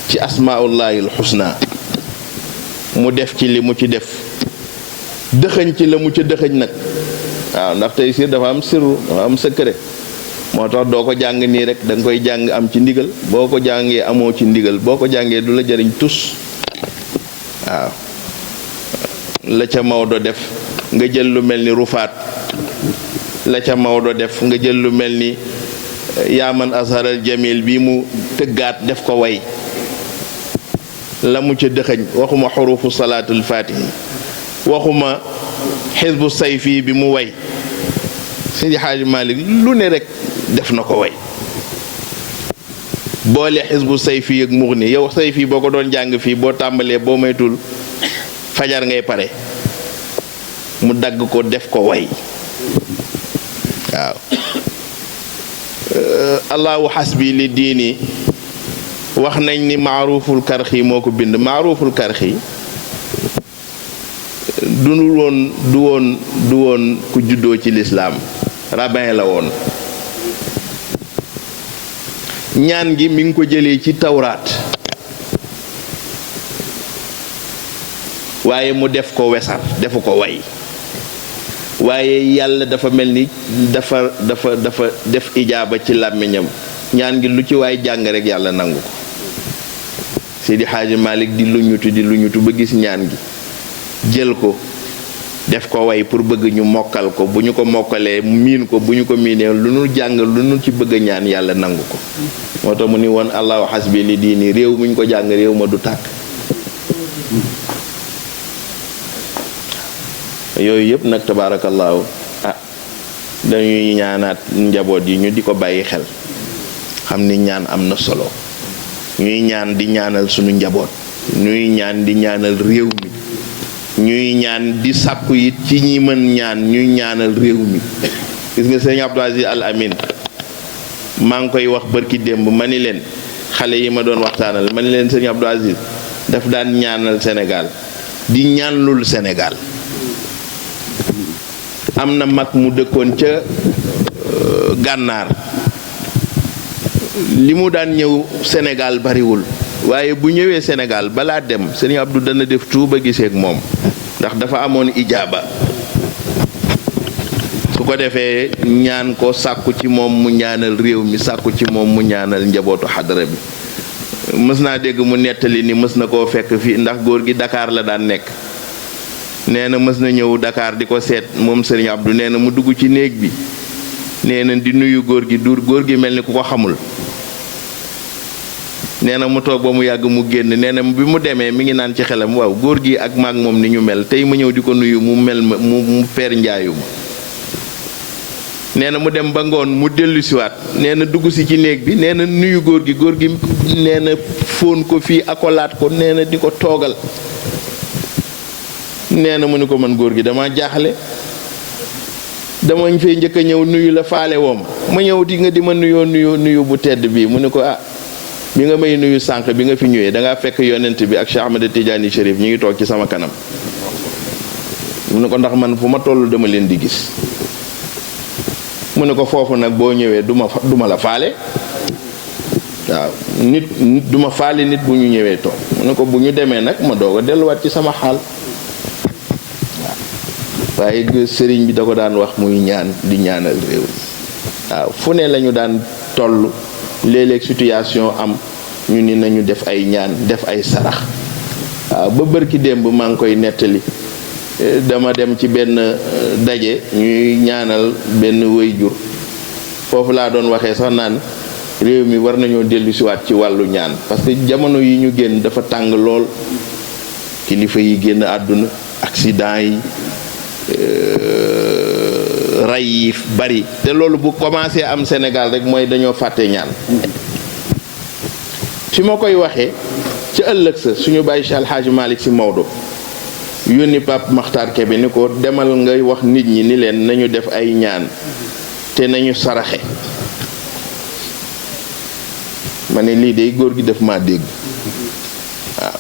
ci asmaullahil xusna mu def ci li mu ci def dëxëñ ci la mu ca dëxëñ nag waaw ndax Taysiir dafa am sirru dafa am secret moo tax doo ko jàng nii rek da nga koy jàng am ci ndigal boo ko jàngee amoo ci ndigal boo ko jàngee du la jariñ tus waaw la ca Maodo def nga jël lu mel ni rufaat la ca Maodo def nga jël lu mel ni yaaman azharal jamil bi mu tëggaat def ko way la mu ca dëxëñ waxuma xurufu salaatul faatihi waxuma xisbu sayfi bi mu way Seydi Xaaji Malik lu ne rek def na ko way boole xisbu sayfi ak muxni yow sayfi boo ko doon jàng fii boo tàmbalee boo maytul fajar ngay pare mu dagg ko def ko way waaw allahu xasbi li diini wax nañ ni maaruful karxi moo ko bind maaruful karxi du woon ku juddoo ci lislaam rabbin la woon ñaan gi mi ngi ko jëlee ci tawraat waaye mu def ko wesar defu ko way waaye yàlla dafa mel ni dafa def ijaaba ci làmmiñam ñaan gi lu ci waay jàng rek yàlla nangu ko. Seydi Hadji Malick di lu ñutu ba gis ñaan gi jël ko def ko way pour bëgg ñu mokkal ko, bu ñu ko mokkalee miin ko, bu ñu ko miinee lu nu jàng lu nu ci bëgg ñaan yàlla nangu ko. moo tax mu ni woon allahu hasbi li diini, réew mu ñu ko jàng réew ma du tàkk. yooyu yëpp nag tabaarakallaahu dañuy ñaanaat njaboot yi ñu di ko bàyyi xel, xam ni ñaan am na solo. ñuy ñaan di ñaanal sunu njaboot, ñuy ñaan di ñaanal réew mi, ñuy ñaan di sàkku it ci ñi mën ñaan ñuy ñaanal réew mi. gis nga sëñ Abdou Aziz Al Amin maa ngi koy wax barki démb ma ni leen, xale yi ma doon waxtaanal ma ni leen sëñ Abdou Aziz daf daan ñaanal Sénégal di ñaanlul Sénégal. am na mag mu dëkkoon ca gànnaar, li mu daan ñëw Sénégal bariwul, waaye bu ñëwee Sénégal balaa dem sëñ Abdou dana def tuuba gisee ak moom ndax dafa amoon ijaaba. su ko defee ñaan ko, sàkku ci moom mu ñaanal réew mi, sàkku ci moom mu ñaanal njabootu xadara bi. mës naa dégg mu nettali ni mës na koo fekk fii, ndax góor gi Dakar la daan nekk. nee na mës na ñëw Dakar di ko seet moom sëriñ Abdou, nee na mu dugg ci néeg bi, nee na di nuyu góor gi, góor gi mel ni ku ko xamul. nee na mu toog ba mu yàgg mu génn, nee na bi mu demee mi ngi naan ci xelam, waaw góor gi ak maag moom ni ñu mel, tey ma ñëw di ko nuyu mu mel ma mu peer njaayu ma. nee na mu dem ba ngoon mu dellu siwaat, nee na dugg si ci néeg bi, nee na nuyu góor gi nee na fóon ko fii akolaat ko, nee na di ko toogal. nee na mu ni ko, man góor gi dama jaaxle, damañ fee njëkk a ñëw nuyu la faale woom ma ñëw di nga di ma nuyu bu tedd bii. mu ni ko, bi nga may nuyu sànq bi nga fi ñëwee dangaa fekk yonent bi ak Cheikh Ahmed Tidiane Chérif ñu ngi toog ci sama kanam. mu ne ko, ndax man fu ma toll dama leen di gis. mu ne ko, foofu nag boo ñëwee duma la faale. waaw nit duma faale nit bu ñu ñëwee toog. mu ne ko, bu ñu demee nag ma doog a delluwaat ci sama xaal. waaye sëriñ bi da ko daan wax muy ñaan di ñaanal réew. waaw fu ne lañu daan toll, léeg-léeg situation am ñu ni nañu def ay ñaan, def ay sarax. waaw ba bërki démb maa ngi koy nettali, dama dem ci benn daje ñuy ñaanal benn waajur. foofu laa doon waxee sax naan réew mi war nañoo dellusiwaat ci wàllu ñaan, parce que jamono yi ñu génn dafa tàng lool. kilifa yi génn àdduna, accident yi, ray yi bari, te loolu bu commencé am Sénégal rek mooy dañoo fàtte ñaan. fi ma koy waxee ci ëllëg sa suñu bàyyi Cheikh Alhaaji Malick Sy Maodo yónni Pape Makhtar Kébé ni ko, demal ngay wax nit ñi ni leen nañu def ay ñaan te nañu saraxe. ma ne lii de góor gi def maa dégg. waaw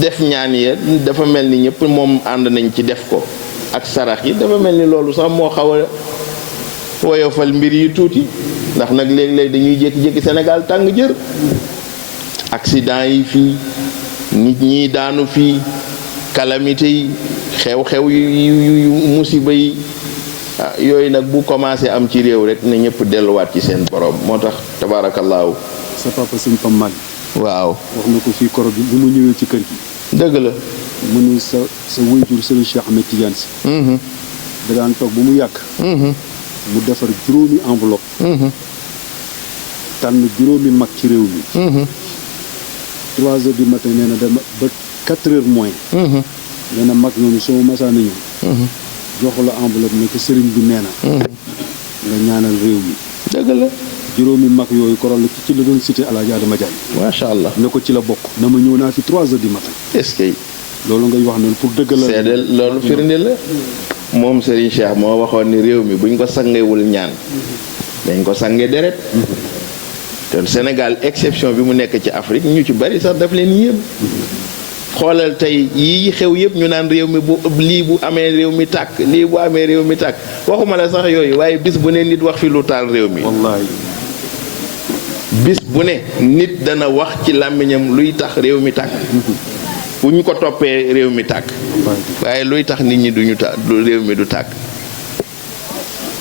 def ñaan ya dafa mel ni ñëpp moom ànd nañ ci def ko, ak sarax yi dafa mel ni loolu sax moo xaw a woyofal mbir yi tuuti, ndax nag léeg-léeg dañuy jékki-jékki Sénégal tàng jër. accident yi fii, nit ñi daanu fii, calamité yi, xew-xew yu musiba yi. yooyu nag bu commencé am ci réew rek ne ñëpp delluwaat ci seen borom. moo tax tabaarakallaahu. sa papa sëñ Pam Mali. waaw wax na ko fii koro bi mu ñëwee ci kër gi. dëgg la. mu ni sa waajur sëriñ Cheikh Ahmed Tidiane Sy. da daan toog bu mu yàgg. mu defar juróomi enveloppe. tànn juróomi mag ci réew mi. 3 heures du matin nee na dama ba 4 heures moins. nee na mag ñooñu soo masaa na ñëw. jox la enveloppe ne ko sëriñ bi nee na. nga ñaanal réew mi. dëgg la. juróomi mag yooyu korol la ci la doon cité Alaaji Adama Diagne. macha allah. ne ko ci la bokk. na ma ñëw naa fi 3 heures du matin. est-ce que. loolu ngay wax noonu pour dëgg la. seedeel loolu firnde la. moom Serigne Cheikh moo waxoon ni réew mi buñ ko sangewul ñaan. dañ ko sange deret. te Sénégal exception bi mu nekk ci Afrique ñu ci bari sax daf leen yéem. xoolal tey yii xew yëpp ñu naan réew mi bu lii bu amee réew mi tàkk lii bu amee réew mi tàkk waxuma la sax yooyu waaye bis bu ne nit wax fi lu taal réew mi. wallaahi. bis bu ne nit dana wax ci làmmiñam luy tax réew mi tàkk. bu ñu ko toppee réew mi tàkk. waaye luy tax nit ñi duñu tàkk réew mi du tàkk.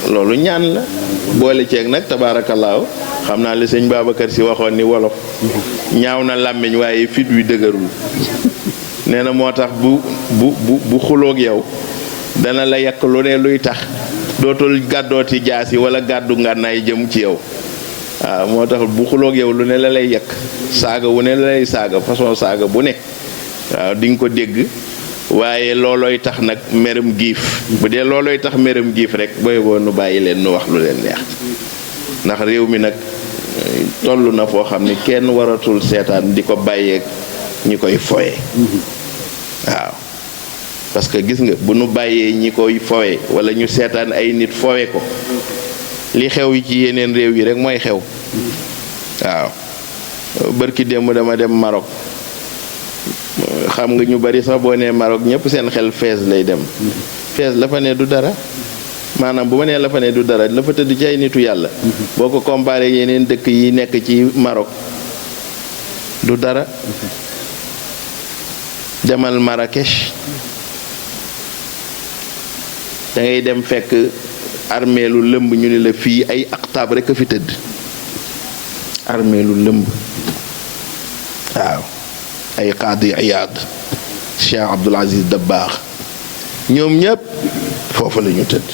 loolu ñaan la. boole ceeg nag tabaarakallaahu xam naa li sëñ Babacar si waxoon ni wolof ñaaw na làmmiñ waaye fit wi dëgërul nee na moo tax bu xuloog yow dana la yàq lu ne luy tax dootul gàddooti jaas yi wala gàddu ngànnaay jëm ci yow waaw moo tax bu xuloog yow lu ne la lay yàq saaga wu ne la lay saaga façon saaga bu ne waaw di nga ko dégg waaye loolooy tax nag meram giif bu dee loolooy tax meram giif rek booy boo nu bàyyi leen nu wax lu leen neex ndax réew mi nag toll na foo xam ni kenn waratul seetaan di ko bàyyeeg ñi koy foye waaw parce que gis nga bu nu bàyyee ñi koy fowe wala ñu seetaan ay nit fowe ko li xew yi ci yeneen réew yi rek mooy xew waaw bërki démb dama dem Maroc xam nga ñu bari sax boo nee Maroc ñëpp seen xel Fès lay dem Fès la fa ne du dara maanaam bu ma nee la fa ne du dara la fa tëdd ci ay nitu yàlla boo ko comparé yeneen dëkk yi nekk ci Maroc du dara demal Marrakech da ngay dem fekk armée lu lëmb ñu ne la fii ay aqtaab rek a fi tëdd armée lu lëmb waaw ay Qaadi Iyaad Cheikh Abdoul Aziz Dabakh ñoom ñëpp foofu la ñu tëdd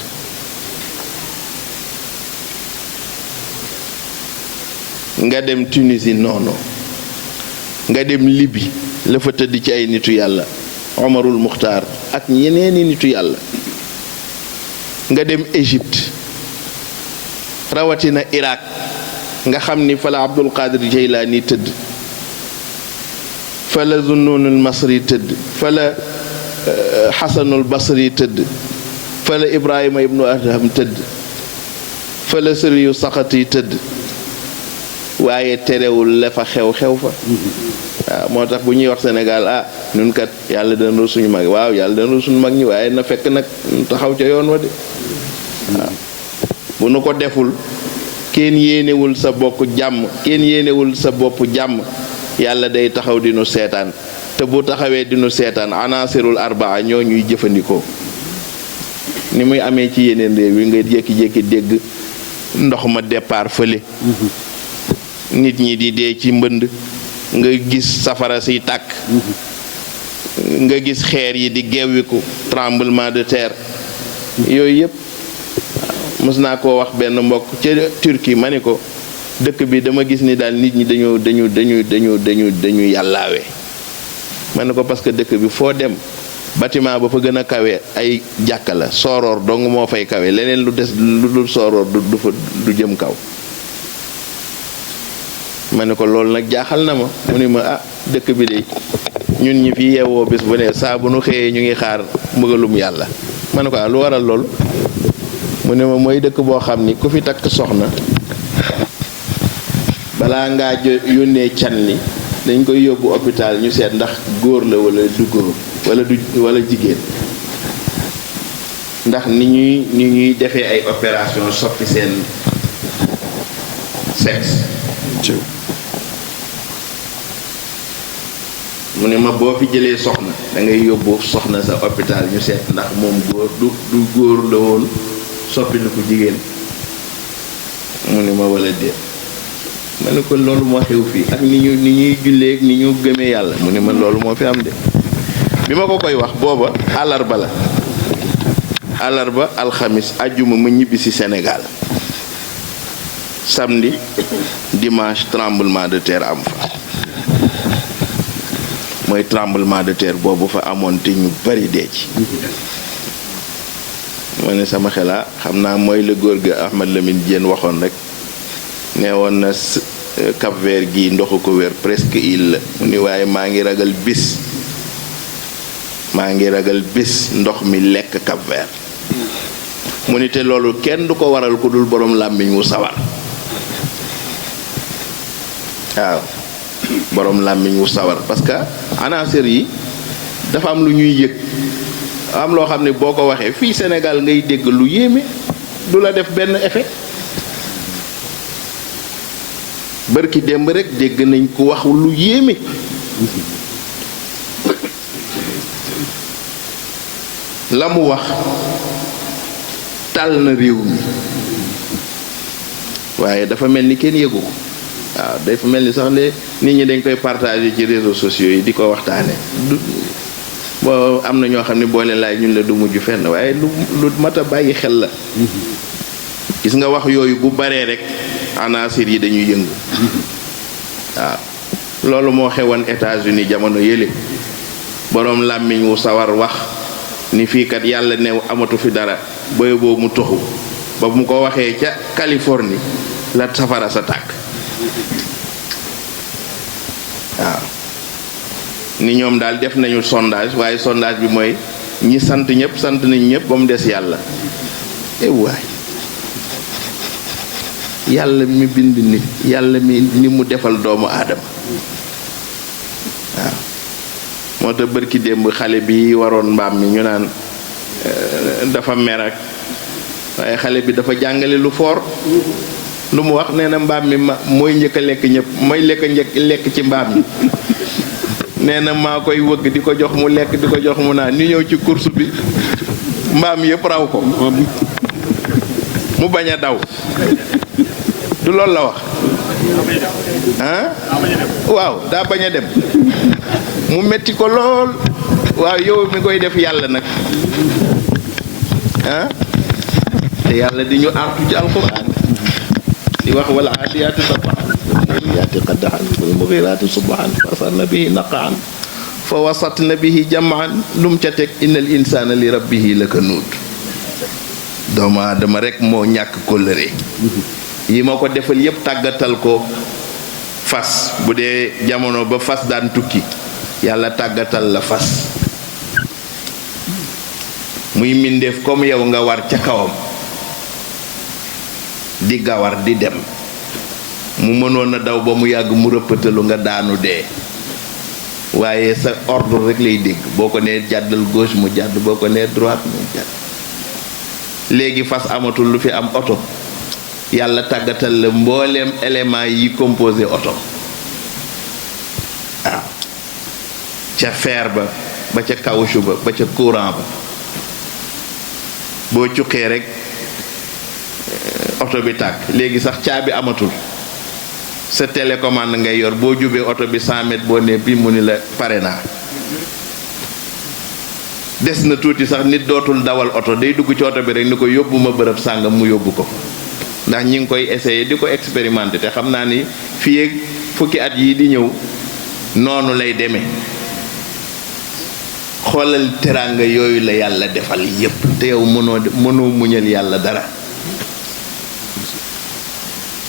nga dem Tunisie noonu nga dem Libye la fa tëdd ci ay nitu yàlla Omarul Muxtaar ak ñeneeni nitu yàlla nga dem Égypte rawatina Irak nga xam ni fa la Abdul Qadir Jeylaani tëdd fa la Zunnunul Masri tëdd fa la Xasanul Basri tëdd fa la Ibrahima ibnu Adham tëdd fa la Sëriyu Saxati tëdd waaye terewul la fa xew fa waaw moo tax bu ñuy wax Sénégal ñun kat yàlla dana ru suñu mag waaw yàlla dana ru suñu mag ñi waaye na fekk nag taxaw ca yoon wa de waaw bu nu ko deful kenn yéenewul sa bopp jàmm yàlla day taxaw di nu seetaan te bu taxawee di nu seetaan anasirul arbaa ñoo ñuy jëfandikoo ni muy amee ci yeneen réew yi nga jékki-jékki dégg ndox ma départ fële nit ñi di dee ci mbënd nga gis safara siy tàkk nga gis xeer yi di gewwiku tremblement de terre yooyu yëpp mës naa koo wax benn mbokk ca Turquie ma ni ko dëkk bi dama gis ni daal nit ñi dañu yàllaawe ma ne ko parce que dëkk bi foo dem bâtiment ba fa gën a kawe ay jàkka la sooroor dong moo fay kawe leneen lu des lu dul sooroor du jëm kaw ma ne ko loolu nag jaaxal na ma mu ni ma dëkk bi de ñun ñi fi yeewoo bis bu ne saa bu nu xëyee ñu ngi xaar mbugalum yàlla ma ne ko lu waral loolu mu ne ma mooy dëkk boo xam ni ku fi takk soxna balaa ngaa yónnee can li dañ koy yóbbu hôpital ñu seet ndax góor la wala du góor wala jigéen ndax ni ñuy defee ay opération soppi seen sexe mu ne ma boo fi jëlee soxna da ngay yóbbu soxna sa hôpital ñu seet ndax moom góor du góor la woon soppi na ko jigéen mu ne ma wala déet ma ne ko loolu moo xew fii ak ni ñuy jullee ni ñu gëmee yàlla mu ne ma loolu moo fi am de bi ma ko koy wax booba àllarba alxamis ajjuma ma ñibbi si Sénégal samedi dimanche tremblement de terre am fa mooy tremblement de terre boobu fa amoon te ñu bari dee ci ma ne sama xelaa xam naa mooy la góor ga Ahmad Lamine Diène waxoon rek nee woon na Cap-Vert gi ndoxu ko wér presque île la mu ni waaye maa ngi ragal bis ndox mi lekk Cap-Vert mu ni te loolu kenn du ko waral ku dul borom làmmiñ wu sawar waaw borom làmmiñ wu sawar parce que annonceurs yi dafa am lu ñuy yëg am loo xam ne boo ko waxee fii Sénégal ngay dégg lu yéeme du la def benn effet bërki démb rek dégg nañ ko wax lu yéeme la mu wax tal na réew mi waaye dafa mel ni kenn yëgu ko waaw dafa mel ni sax nit ñi dañ koy partager ci réseaux sociaux yi di ko waxtaane boo am na ñoo xam ne boo leen laaj ñun la du mujj fenn waaye lu mat a bàyyi xel la gis nga wax yooyu bu baree rek anaasir yi dañuy yëngu waaw loolu moo xewoon États-Unis jamono yële boroom làmmiñ wu sawar wax ni fii kat yàlla new amatu fi dara boy boobu mu toxu ba mu ko waxee ca Californie la safara sa tàkk waaw ni ñoom daal def nañu sondage waaye sondage bi mooy ñi sant ñëpp sant nañ ñëpp ba mu des yàlla waay yàlla mi bind nit yàlla mi ni mu defal doomu aadama waaw moo tax bërki démb xale bi waroon mbaam mi ñu naan dafa mer ak waaye xale bi dafa jàngale lu foor lu mu wax nee na mbaam mi mooy njëkk a lekk ñëpp mooy lekk ci mbaam mi nee na maa koy wëgg di ko jox mu lekk di ko jox mu naan ñu ñëw ci course bi mbaam yëpp raw ko mu bañ a daw du loolu la wax waaw daa bañ a dem mu metti ko lool waaw yow mi koy def yàlla nag te yàlla di ñu artu ci alquran di wax wal aadiyaati sabhan wal muuriyaati qadhan wal mughiraati subhan fa asarna bihi naqan fa wasatna bihi jam'an lum ca teg innal insaana li rabbihi lakanuud doomu aadama rek moo ñàkk kóllëre yi ma ko defal yépp tàggatal ko fas bu dee jamono ba fas daan tukki yàlla tàggatal la fas muy mbindeef comme yow nga war ca kawam di gawar di dem mu mënoon a daw ba mu yàgg mu rëppatalu nga daanu dee waaye sa ordre rek lay dégg boo ko nee jàddal gauche mu jàdd boo ko nee droite mu jàdd léegi fas amatul lu fi am oto yàlla tàggatal la mbooleem élément yi composé oto waaw ca fer ba ba ca caoutchouc ba ba ca courant ba boo cuqee rek oto bi tàkk léegi sax caabi amatul sa télécommande ngay yor boo jubee oto bi 100 mètres boo ne bi mu ni la pare naa des na tuuti sax nit dootul dawal oto day dugg ci oto bi rek ni ko yóbbu ma bërëb sàngam mu yóbbu ko ndax ñi ngi koy essayer di ko expérimenter te xam naa ni fii ak fukki at yii di ñëw noonu lay demee xoolal teraanga yooyu la yàlla defal yépp te yow mënoo muñal yàlla dara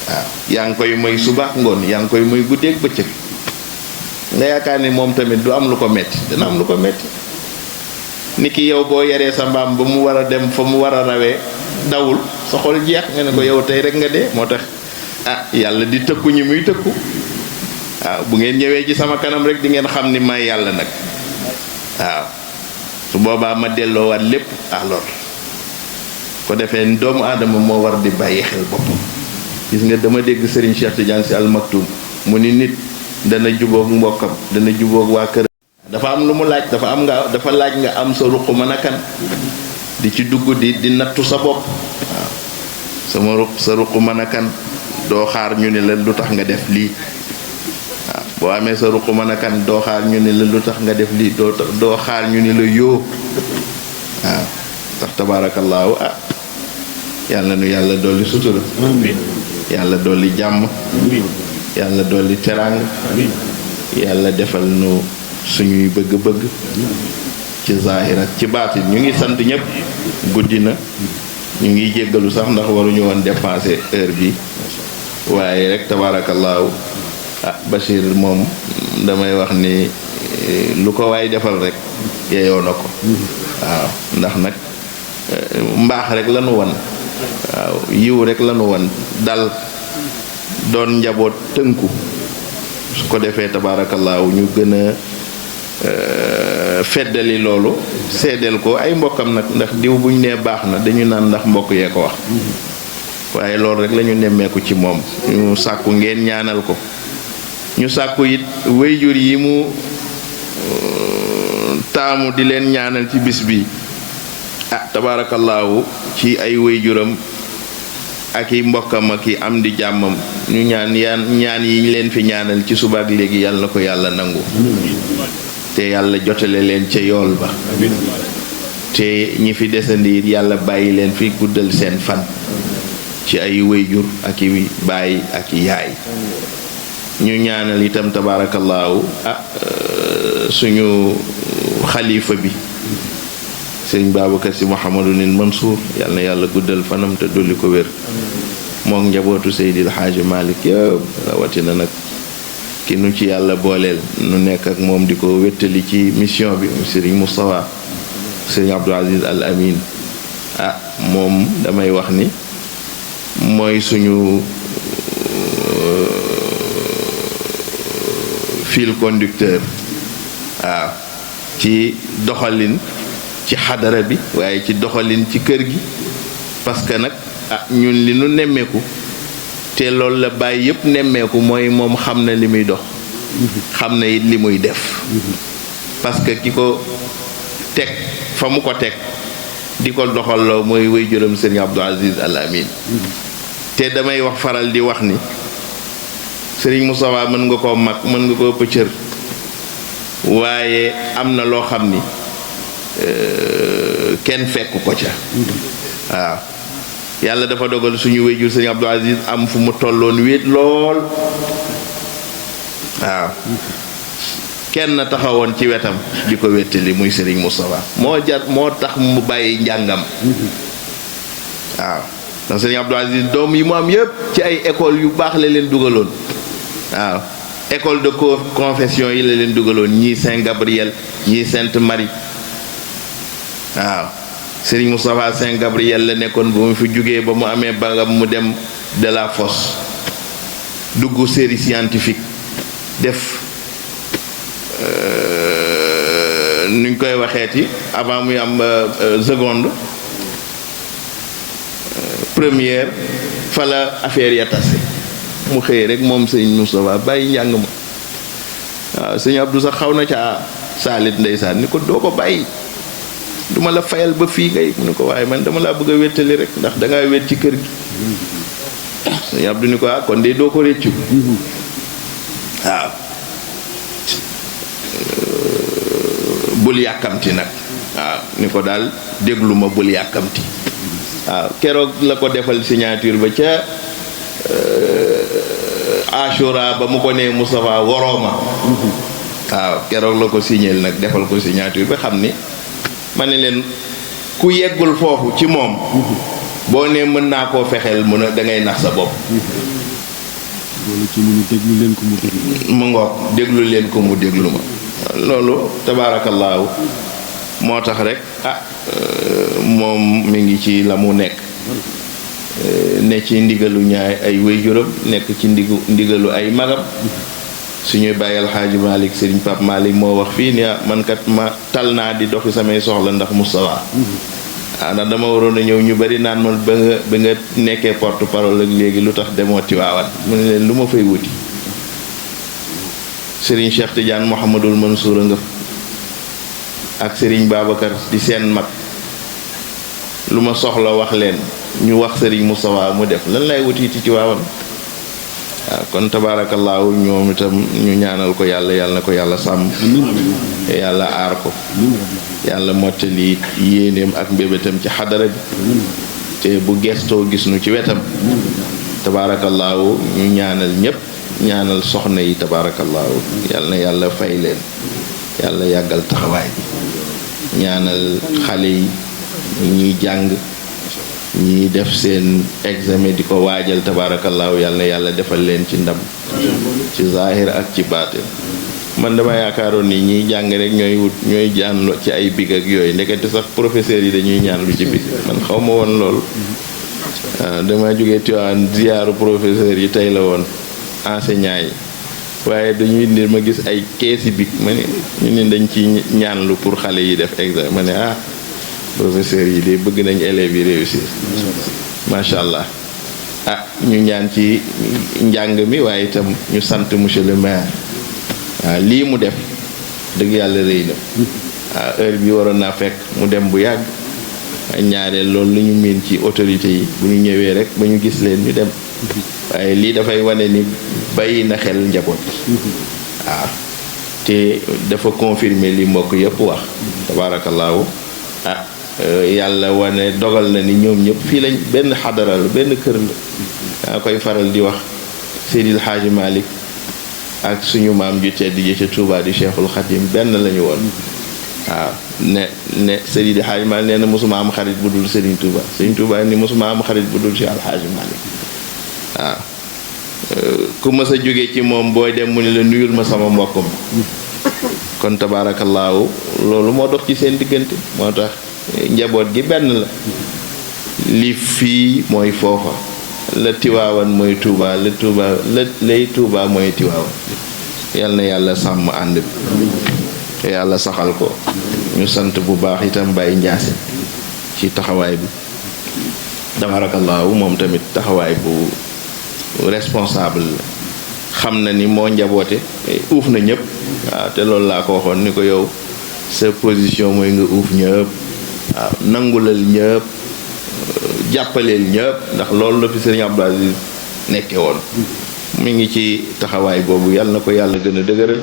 waaw yaa ngi koy moy suba ngoon yaa ngi koy moy guddeeg bëccëg nga yaakaar ni moom tamit du am lu ko metti dina am lu ko metti ni ki yow boo yaree sa mbaam ba mu war a dem fa mu war a rawee dawul sa xol jeex nga ne ko yow tey rek nga dee moo tax yàlla di tëkku ñi muy tëkku waaw bu ngeen ñëwee ci sama kanam rek di ngeen xam ni may yàlla nag waaw su boobaa ma delloowaat lépp alors ko defee doomu aadama moo war di bàyyi xel boppam gis nga dama dégg Serigne Cheikh Tidiane Sy Al Maktoum mu ni nit dana jubóog mbokkam dana jubóog waa kër dafa am lu mu laaj dafa laaj nga am sa ruq mën a kan di ci dugg di nattu sa bopp waaw sa ruq mën a kan doo xaar ñu ne la lu tax nga def lii waaw boo amee sa ruq mën a kan doo xaar ñu ne la lu tax nga def lii doo xaar ñu ne la yoo waaw tax tabaarakallaahu yàlla nu yàlla dolli sutura yàlla dolli jàmm yàlla dolli teraanga yàlla defal nu suñuy bëgg-bëgg ci zaahir ak ci baatin ñu ngi sant ñëpp guddi na ñu ngi jéggalu sax ndax waruñu woon dépasser heure bi waaye rek tabaarakallaahu Bachir moom damay wax ni lu ko waay defal rek yeyoo na ko waaw ndax nag mbaax rek lanu wan waaw yiw rek lanu wan dal doon njaboot tënku su ko defee tabaarakallaahu ñu gën a feddali loolu seedeel ko ay mbokkam nag ndax diw buñ nee baax na dañu naan ndax mbokk yee ko wax waaye loolu rek lañu nemmeeku ci moom ñu sàkku ngeen ñaanal ko ñu sàkku it wéyjur yi mu taamu di leen ñaanal ci bis bi tabaarakallaahu ci ay wéyjuram ak i mbokkam ak i am di jàmmam ñu ñaan ñaan yi ñu leen fi ñaanal ci suba ak léegi yàlla na ko yàlla nangu te yàlla jotale leen ca yool ba te ñi fi desandi it yàlla bàyyi leen fi guddal seen fan ci ay wéyjur ak i baay ak i yaay ñu ñaanal itam tabaarakallaahu suñu xalifa bi sëriñ Babacar Sy Mouhamadunil Mansour yàlla na yàlla guddal fanam te dolli ko wér mook njabootu Seydil Hadji Malick yëpp rawatina nag ki nu ci yàlla booleel nu nekk ak moom di ko wéttali ci mission bi sëriñ Moustapha sëriñ Abdou Aziz Al Amin moom damay wax ni mooy suñu fil conducteur waaw ci doxalin ci xadara bi waaye ci doxalin ci kër gi parce que nag ñun li nu nemmeeku te loolu la bàyyi yépp nemmeeku mooy moom xam na li muy dox xam na it li muy def parce que ki ko teg fa mu ko teg di ko doxalloo mooy waajuram Serigne Abdou Aziz Al Amin te damay wax faral di wax ni Serigne Moustapha mën nga koo mag mën nga koo ëpp cër waaye am na loo xam ni kenn fekk ko ca waaw yàlla dafa dogal suñu wéjur sëñ Abdou Aziz am fu mu tolloon wéet lool waaw kenn taxawoon ci wetam di ko wéttali muy Serigne Moustapha moo tax mu bàyyi njàngam waaw ndax sëñ Abdou Aziz doom yi mu am yépp ci ay école yu baax la leen dugaloon waaw école de confession yi la leen dugaloon ñii Saint-Gabriel ñii Sainte-Marie waaw Serigne Moustapha Saint-Gabriel la nekkoon ba mu fi jógee ba mu amee bagam mu dem de la fosse dugg série scientifique def nuñ koy waxeeti avant muy am seconde première fa la affaire ya tase mu xëy rek moom sëñ Moustapha bàyyi njàng ma waaw sëñ Abdou sax xaw na ca saalit ndeysaan ni ko doo ko bàyyi duma la fayal ba fii ngay mu ne ko waaye man dama laa bëgg a wéttali rek ndax dangaa wét ci kër gi sëñ Abdou ni ko kon de doo ko réccu waaw bul yàkkamti nag waaw ni ko daal déglu ma bul yàkkamti waaw keroog la ko defal signature ba ca Ashura ba mu ko nee Moustapha worooma waaw keroog la ko signéel nag defal ko signature ba xam ni ma ne leen ku yeggul foofu ci moom boo nee mën naa koo fexeel mun a dangay nax sa bopp loolu ci mu déglu leen ko mu déglu mu ngoog déglu leen ko mu déglu ma loolu tabaarakallaahu moo tax rek moom mi ngi ci la mu nekk ne ci ndigalu ñaay ay waajuram nekk ci ndigalu ay magam suñuy bàyyi alxaaji Malick Serigne Pape Malick moo wax fii ni man kat ma tal naa di doxi samay soxla ndax Moustapha ndax dama waroon a ñëw ñu bari naan man ba nga nekkee porte parole ak léegi lu tax demoo Tiwaawan mu ne leen lu ma fay wuti Serigne Cheikh Tidiane Mouhamadul Mansour nga ak Serigne Babacar di seen mag lu ma soxla wax leen ñu wax Serigne Moustapha mu def lan lay wuti ci Tiwaawan waaw kon tabaarakallaahu ñoom itam ñu ñaanal ko yàlla na ko yàlla sàmm yàlla aar ko yàlla mottali yéeneem ak mbébétam ci xadara bi te bu gestoo gis nu ci wetam tabaarakallaahu ñu ñaanal ñépp ñaanal soxna yi tabaarakallaahu yàlla na yàlla fay leen yàlla yàggal taxawaay bi ñaanal xale yi ñuy jàng ñi def seen examen di ko waajal tabaarakallaahu yàlla na yàlla defal leen ci ndam ci zahir ak ci baatin man dama yaakaaroon ni ñiy jàng rek ñooy ñaan ci ay big ak yooyu ndekete sax professeurs yi dañuy ñaan lu ci big man xaw ma woon loolu dama jógee Tiwaawan ziyaaru professeurs yi tey la woon enseignants yi waaye dañuy indi ma gis ay keesi big ma ne ñu ne dañ ci ñaan lu pour xale yi def examen ma ne professeurs yi de bëgg nañ élèves yi réussir macha allah ñu ñaan ci njàng mi waaye itam ñu sant monsieur le maire lii mu def dëgg yàlla rëy na heure bi waroon naa fekk mu dem bu yàgg ñaareel loolu lu ñu miin ci autorité yi bu ñu ñëwee rek ba ñu gis leen ñu dem waaye lii dafay wane ni bàyyi na xel njaboot waaw te dafa confirmer li mbokk yëpp wax tabaarakallaahu yàlla wane dogal na ni ñoom ñëpp fii lañ benn xadara la benn kër la daa koy faral di wax Seydil Hadji Malick ak suñu maam ju tedd ji ca Touba di Cheikhul Khadim benn lañu woon waaw ne Seydil Hadji Malick nee na mosuma am xarit bu dul Serigne Touba Serigne Touba ni mosuma am xarit bu dul Cheikh Al Hadji Malick waaw ku mës a jógee ci moom booy dem mu ne la nuyul ma sama mbokk ma kon tabaarakallaahu loolu moo dox ci seen diggante moo tax njaboot gi benn la li fii mooy foofa la tiwaawan mooy Touba la Touba lay Touba mooy tiwaawan yal na yàlla sàmm ànd bi te yàlla saxal ko ñu sant bu baax itam Baye Ndiasse ci taxawaay bi tabaarakallaahu moom tamit taxawaay bu responsable la xam na ni moo njaboote uuf na ñëpp waaw te loolu laa ko waxoon ni ko yow sa position mooy nga uuf ñëpp waaw nangulal ñëpp jàppaleel ñëpp ndax loolu la fi sëriñ Abdou Aziz nekke woon mi ngi ci taxawaay boobu yàlla na ko yàlla gën a dëgëral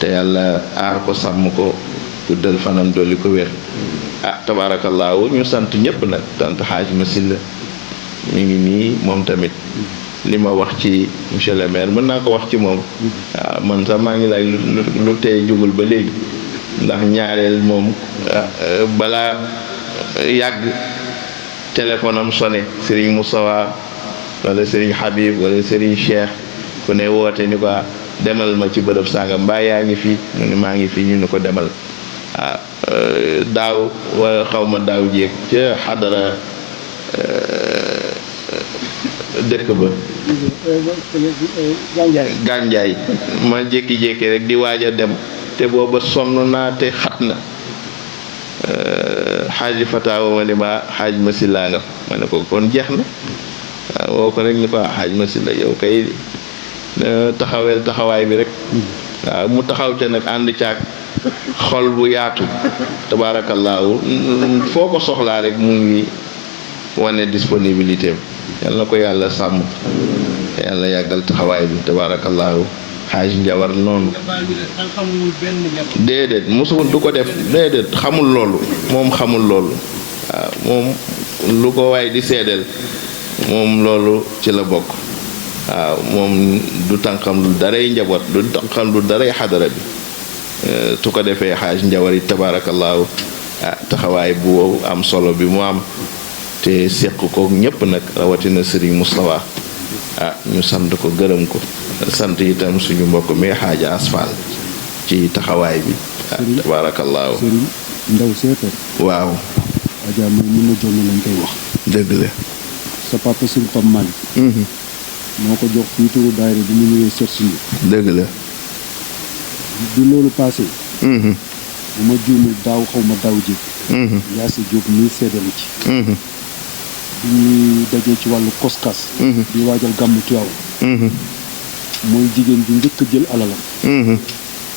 te yàlla aar ko sàmm ko guddal fanam dolli ko wér tabaarakallaahu ñu sant ñëpp nag tant xaaj ma silla mi ngi nii moom tamit li ma wax ci monsieur le maire mën naa ko wax ci moom waaw man sax maa ngi lay lu tey jugul ba léegi ndax ñaareel moom balaa yàgg téléphone am sonné Serigne Moussawa wala Serigne Habib wala Serigne Cheikh ku ne woote ni ko demal ma ci bërëb sàngam mbaa yaa ngi fi mu ne maa ngi fi ñu ni ko demal waaw daaw wala xaw ma daaw jéeg ca xadara dëkk ba gànjaay ma jékki-jékki rek di waaj a dem te booba sonn naa te xat na xaaji fataawa ma ne ma xaaj ma silla nga ma ne ko kon jeex na waaw woo ko rek ni ko xaaj ma silla yow kay taxaweel taxawaay bi rek waaw mu taxaw ca nag ànd caag xol bu yaatu tabaarakallaahu foo ko soxlaa rek mu ngi wane disponibilité am yal na ko yàlla sàmm yàlla yàggal taxawaay bi tabaarakallaahu xaaj njawar noonu déedéet mosul du ko def déedéet xamul loolu moom xamul loolu waaw moom lu ko waay di seedeel moom loolu ci la bokk waaw moom du tànqam lu daray njaboot du tànqam lu daray xadara bi su ko defee xaaj njawar yi tabaarakallaahu taxawaay bu am solo bi mu am te seq ko ñëpp nag rawatina Serigne Moustapha ñu sant ko gërëm ko sant itam suñu mbokk mi xaaja asfal ci taxawaay bi tabaarakallaahu Serigne ndaw seetal waaw Adja mooy mën na jonn lañ koy wax dëgg la sa papa Serigne Pape Malick moo ko jox fii turu daayira bi mu ñëwee seet si ñu dëgg la bi loolu passé bu ma juumul daaw xaw ma daaw ji yaa si jóg nii seedalu ci bi ñuy dajee ci wàllu koskas di waajal gàmmu Tiwaawan mooy jigéen bi njëkk a jël alalam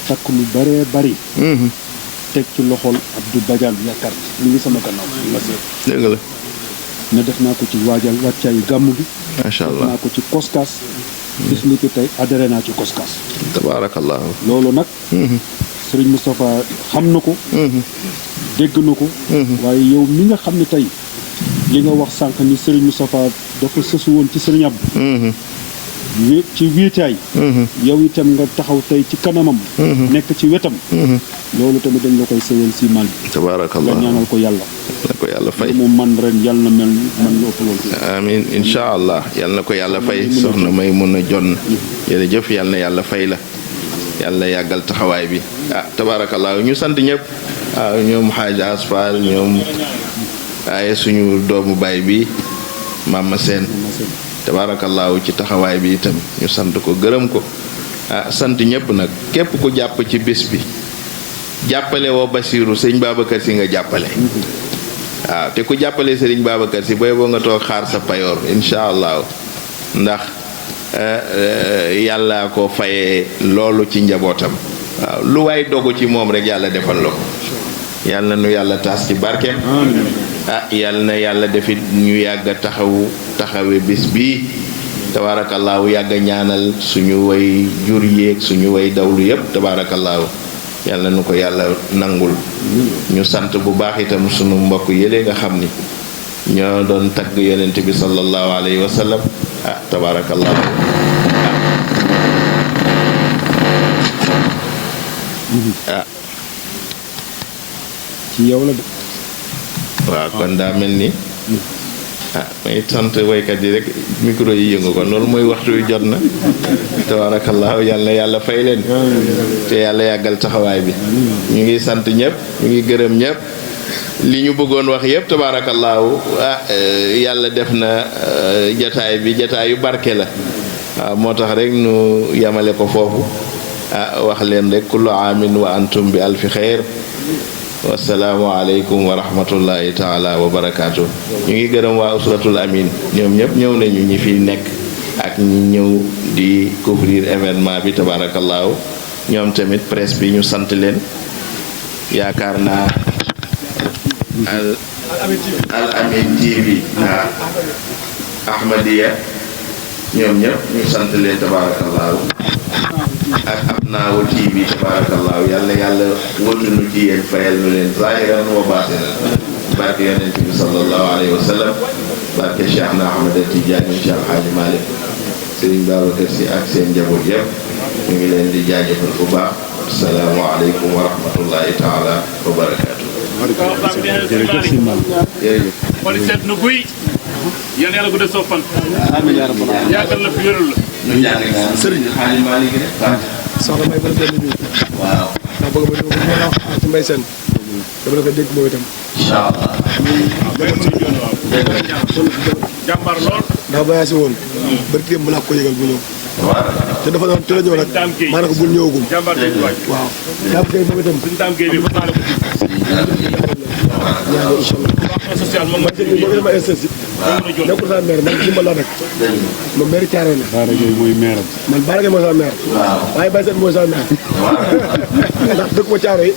takk lu baree bari teg ci loxol Abdou Badiane yaakaar mi ngi sama gannaaw ma seet dëgg la ne def naa ko ci waajal wàccaayu gàmmu gi macha def allah naa ko ci koskas bis ni ki tey adhéré naa ci koskas tabaarakallaahu loolu nag Serigne Moustapha xam na ko dégg na ko waaye yow mi nga xam ne tey li nga wax sànq ni Serigne Moustapha dafa sësu woon ci Serigne Abdou ci wéetaay yow itam nga taxaw tey ci kanamam nekk ci wetam loolu tamit dañ la koy sewal si mal bi nga tabaarakallaahu ñaanal ko yàlla na ko yàlla fay moom man ren yàlla na mel man lu ëpp loolu amin incha allah yal na ko yàlla fay soxna may mun a jonn jërëjëf yal na yàlla fay la yàlla yàggal taxawaay bi tabaarakallaahu ñu sant ñëpp waaw ñoom xaaj asfal ñoom waaye suñu doomu baay bi Mama Seen tabaarakallaahu ci taxawaay bi itam ñu sant ko gërëm ko sant ñëpp nag képp ku jàpp ci bis bi jàppale woo Basiiru sëñ Babacar Si nga jàppale waaw te ku jàppale sëriñ Babacar Si booy boo nga toog xaar sa payoor incha allahu ndax yàlla ko fayee loolu ci njabootam waaw lu waay dogu ci moom rek yàlla defal la ko yàlla nu yàlla taas ci barkeem yàlla na yàlla defit ñu yàgg a taxawe bis bii tabaarakallaahu yàgg a ñaanal suñu way jur yéeg suñu way dawlu yépp tabaarakallaahu yàlla nu ko yàlla nangul ñu sant bu baax itam sunu mbokk yële nga xam ni ñoo doon tagg yonent bi sallallahu alayhi wa sallam tabaarakallaahu ci yow la de. waaw kon daa mel ni may sant waykat yi rek micro yi yëngu ko loolu mooy waxtu wi jot na tabaarakallaahu yàlla fay leen te yàlla yàggal taxawaay bi ñu ngi sant ñëpp ñu ngi gërëm ñëpp li ñu bëggoon wax yëpp tabaarakallaahu yàlla def na jataay bi jataayu barke la waaw moo tax rek nu yamale ko foofu wax leen rek kullu aamin wa antum bi alfi xeyr wasalaamu aleykum wa rahmatullahi taala wa barakaatu. ñu ngi gërëm waa usratul amin ñoom ñëpp ñëw nañu ñi fi nekk ak ñi ñëw di couvrir événement bi tabaarakallaahu ñoom tamit presse bi ñu sant leen yaakaar naa al amin TV ahmadiya ñoom ñëpp ñu sant leen tabaarakallaahu ak Abnaaw TV tabaarakallaahu yàlla wëtunu ci yéen fayal nu leen zaahiran wa baatinan barke yonent bi sallallahu alayhi wa sallam barke Cheikh na Ahmad Tidiane Cheikh Alhaaji Malick Serigne Babacar Sy ak seen njaboot yëpp ñu ngi leen di jaajëfal bu baax asalaamu aleykum wa rahmatullahi taala wa barakaatu. jërëjëf si man. jërëjëf. wala seet na guy yal na yàlla guddal soo fan. amiin yaa rabbal aalamiin yàggal la fi wérul la. ñu jàng naa Serigne Alhaaji Malick rek soxna May bala benn bi. waaw. ndax bëgg ma ñu wax ci Mbaye Sène dama la ko dégg moom itam. incha allah. jàmbaar lool. ndax voyage woon. bari démb laa ko yëgal bu ñëw. te dafa doon te la ñëw nag. maa ne ko bul ñëwagum. jàmbaar dégg waay. waaw. daam kay moom itam. suñu daam géey bi mën naa la ko tudd. ñaanal incha allah. wax social moom man sëñ bi boo ma instant si. nekkul sama maire man dimbal laa nag. ma maire Thiaroye la. Baara Gueye mooy maire man Baara Gueye mooy sama maire. waaye Mbaye Sène mooy sama maire. ndax dëkk ma Thiaroye.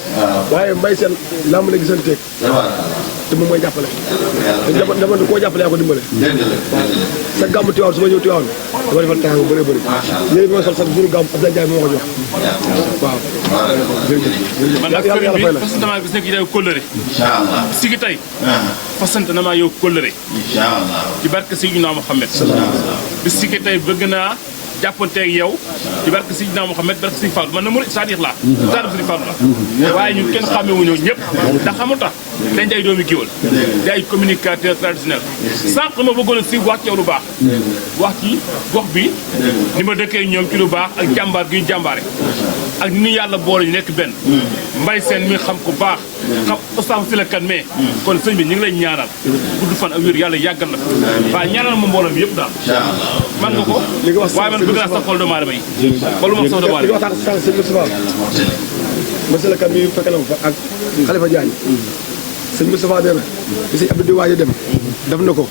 waaye Mbaye Sène lamb la gisanteeg. te moom mooy jàppale. te jamono koo jàppale yaa ko dimbale. waaw sa gàmmu Tiwaawan su ma ñëw Tiwaawan dama defal tàng bu bëree bëri. yéen bi ma sol sax juru gàmmu Abdoulaye Ndiaye moo ko jox. waaw. jërëjëf man nag sëriñ bi fas damaa gis nekk yow kóllëre. si gi tey. fasante na maa yow kóllëre. ci barke Seydina Muhammad. bi si gi tey bëgg naa jàppanteeg yow ci barke Seydina Muhammad barke Sëriñ Fallu man na murid saadix laa taalibe Sëriñ Fallu la waaye ñun kenn xàmmewuñu ñëpp ndax xamul tax dañ ay doomi géwël di ay communicateur traditionnel sànq ma bëggoon a si wax ci yow lu baax wax ci gox bi ni ma dëkkee ñoom ci lu baax ak jàmbaar gi ñu jàmbaare ak ni ñu yàlla boole ñu nekk benn Mbaye Sène mi xam ko baax xam ustaam si la kan mais kon sëñ bi ñu ngi lay ñaanal gudd fan ak wér yàlla yàggal la waaye ñaanal ma mbooloo mi yëpp daal man nga ko waaye man bëgg naa sa xol doomu aadama yi xolu moom sax doomu li nga aadama waxtaan sànq sëñ Moustapha monsieur le mi fekk na ma fa ak Khalifa Diagne sëñ Moustapha nee na bi sëñ Abdou di waaj a dem def na ko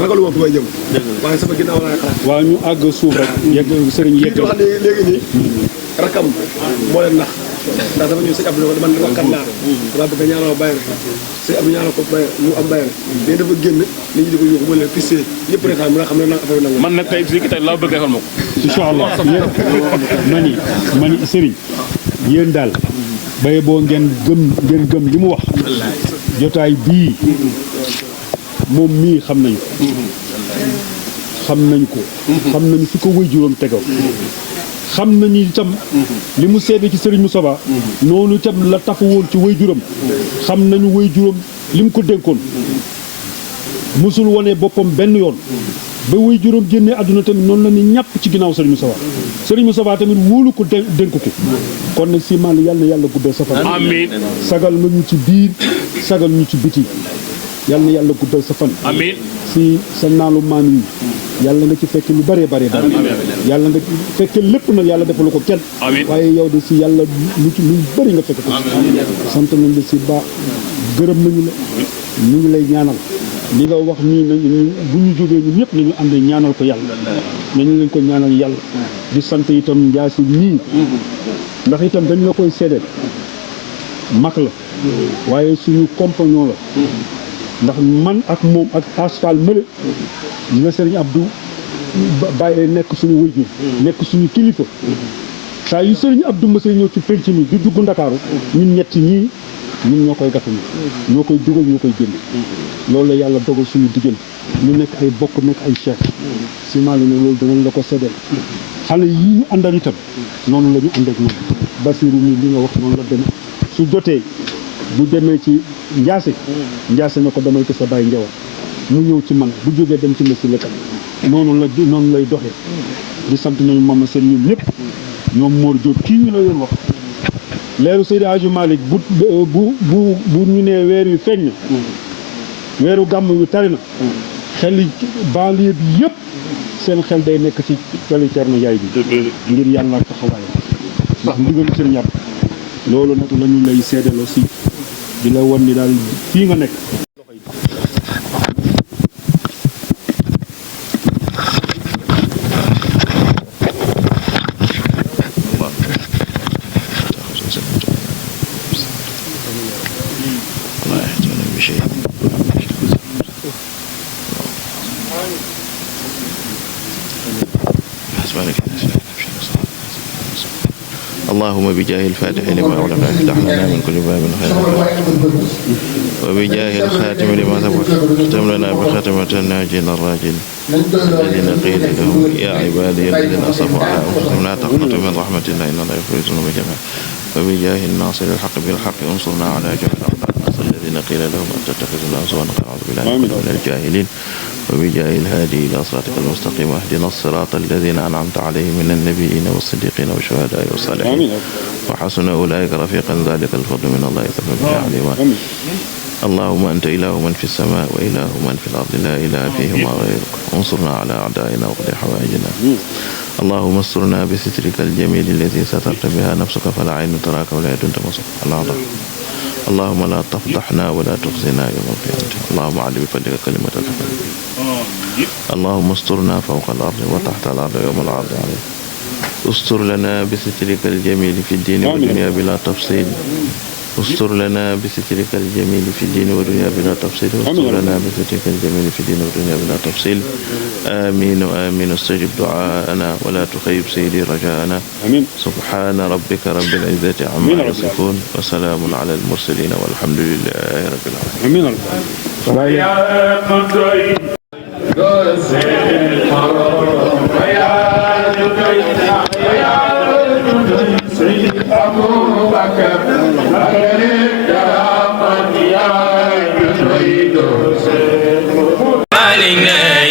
ragalu ma fu may jëm waaye sama ginnaaw laa xalaat waaw ñu àgg suuf rek yegg sëriñ lii yegg di wax ne léegi nii rakam moo leen nax ndax dafa ñëw sëñ Abdou ne ko man waxkat laa dama bëgg a ñaanal bàyyi rek sëñ Abdou ñaanal ko bàyyi mu am bàyyi rek mais dafa génn nit ñi di ko yóbbu mu leen pissé ñëpp rek mu nga xam ne nag affaire nag man nag tey si tey laa bëgg defal ma ko incha allah yéen mani sëriñ yéen daal baye boo ngeen gëm li mu wax jotaay bii moom mii xam nañu ko xam nañu fi ko wëy juróom tegaw xam nañu itam li mu seede ci sëriñ Moustapha noonu itam la tafu woon ci wëy juróom xam nañu wëy juróom li mu ko dénkoon musul wone boppam benn yoon ba wëy juróom génnee àdduna tamit noonu la ni ñàpp ci ginnaaw sëriñ Moustapha sëriñ Moustapha tamit wóolu ko dénk ko kon nag si man yàlla na yàlla guddal sa fan amiin sagal nga ñu ci biir sagal ñu ci biti yàlla na yàlla guddal sa fan amiin si sa naalu maam yi yàlla nga ci fekk lu bëree bëree bëri yàlla nga fekk lépp nag yàlla defalu ko kenn amiin waaye yow de si yàlla lu ci lu bëri nga fekk ko sant nañ la si baax gërëm nañu la ñu ngi lay ñaanal li nga wax nii nañu bu ñu jógee ñun ñëpp nañu ànd ñaanal ko yàlla nañu leen ko ñaanal yàlla di sant itam njaasi nii ndax itam dañ la koy seedeel mag la waaye suñu compagnon la ndax man ak moom ak asfal mële nga Serigne Abdou bàyyi nekk suñu wëjur nekk suñu kilifa saa yu Serigne Abdou mësa ñëw ci penc mi di dugg Ndakaaru ñun ñett ñii ñun ñoo koy gàttanu ñoo koy dugal ñoo koy génne loolu la yàlla dogal suñu diggante ñu nekk ay bokk nekk ay cheikh si maa ngi ne loolu danañ la ko seddeel xale yi ñu àndal itam noonu la ñu ànd ak ñoom Basiru mi li nga wax noonu la demee su jotee bu demee ci Njaase na ko damay ko sa bàyyi njawar mu ñëw ci man bu jógee dem ci masi lëkkat noonu lay doxee di sant nañu mama seen ñun ñëpp ñoom Mor Diop kii ñu la yoon wax leeru Seydi Hadji Malick bu ñu nee weer yu feeñ na weeru gàmm yu tari na xel yi banlieue bi yëpp seen xel day nekk ci tali Thierno Ndiaye bi ngir yàlla taxawaay ndax ndigalu seen yàpp loolu nag la ñu lay seedaloo si di la won ni daal fii nga nekk اللهم بجاه الفاتح لما أغلق افتح لنا من كل باب خير وبجاه الخاتم لما سبق اختم لنا بخاتمة الناجين الراجين الذين قيل لهم يا عبادي الذين أسرفوا على أنفسهم لا تقنطوا من رحمة الله إن الله يغفر الذنوب جميعا وبجاه الناصر الحق بالحق انصرنا على جهل الناس الذين قيل لهم أن تتخذوا الله سبحانه أعوذ بالله من الجاهلين وبجاه الهادي إلى صراطك المستقيم واهدنا الصراط الذين أنعمت عليهم من النبيين والصديقين والشهداء والصالحين وحسن أولئك رفيقا ذلك الفضل من الله يتفضل به عليما اللهم أنت إله من في السماء وإله من في الأرض لا إله فيهما غيرك انصرنا على أعدائنا وقضي حوائجنا اللهم استرنا بسترك الجميل الذي سترت بها نفسك فلا عين تراك ولا يد تمسك اللهم لا تفضحنا ولا تخزنا يوم القيامة اللهم علي بفضلك كلمة الحق اللهم استرنا فوق الأرض وتحت الأرض يوم العرض عليه استر لنا بسترك الجميل في الدين والدنيا بلا تفصيل استر لنا بسترك الجميل في الدين والدنيا بلا تفصيل استر لنا بسترك الجميل في الدين والدنيا بلا تفصيل آمين آمين استجب دعاءنا ولا تخيب سيدي رجاءنا سبحان ربك رب العزة عما يصفون وسلام على المرسلين والحمد لله رب العالمين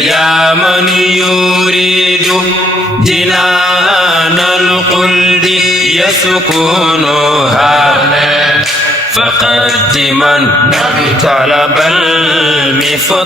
يا من يريد جنان الخلد يسكنها فقد من طلب المفضل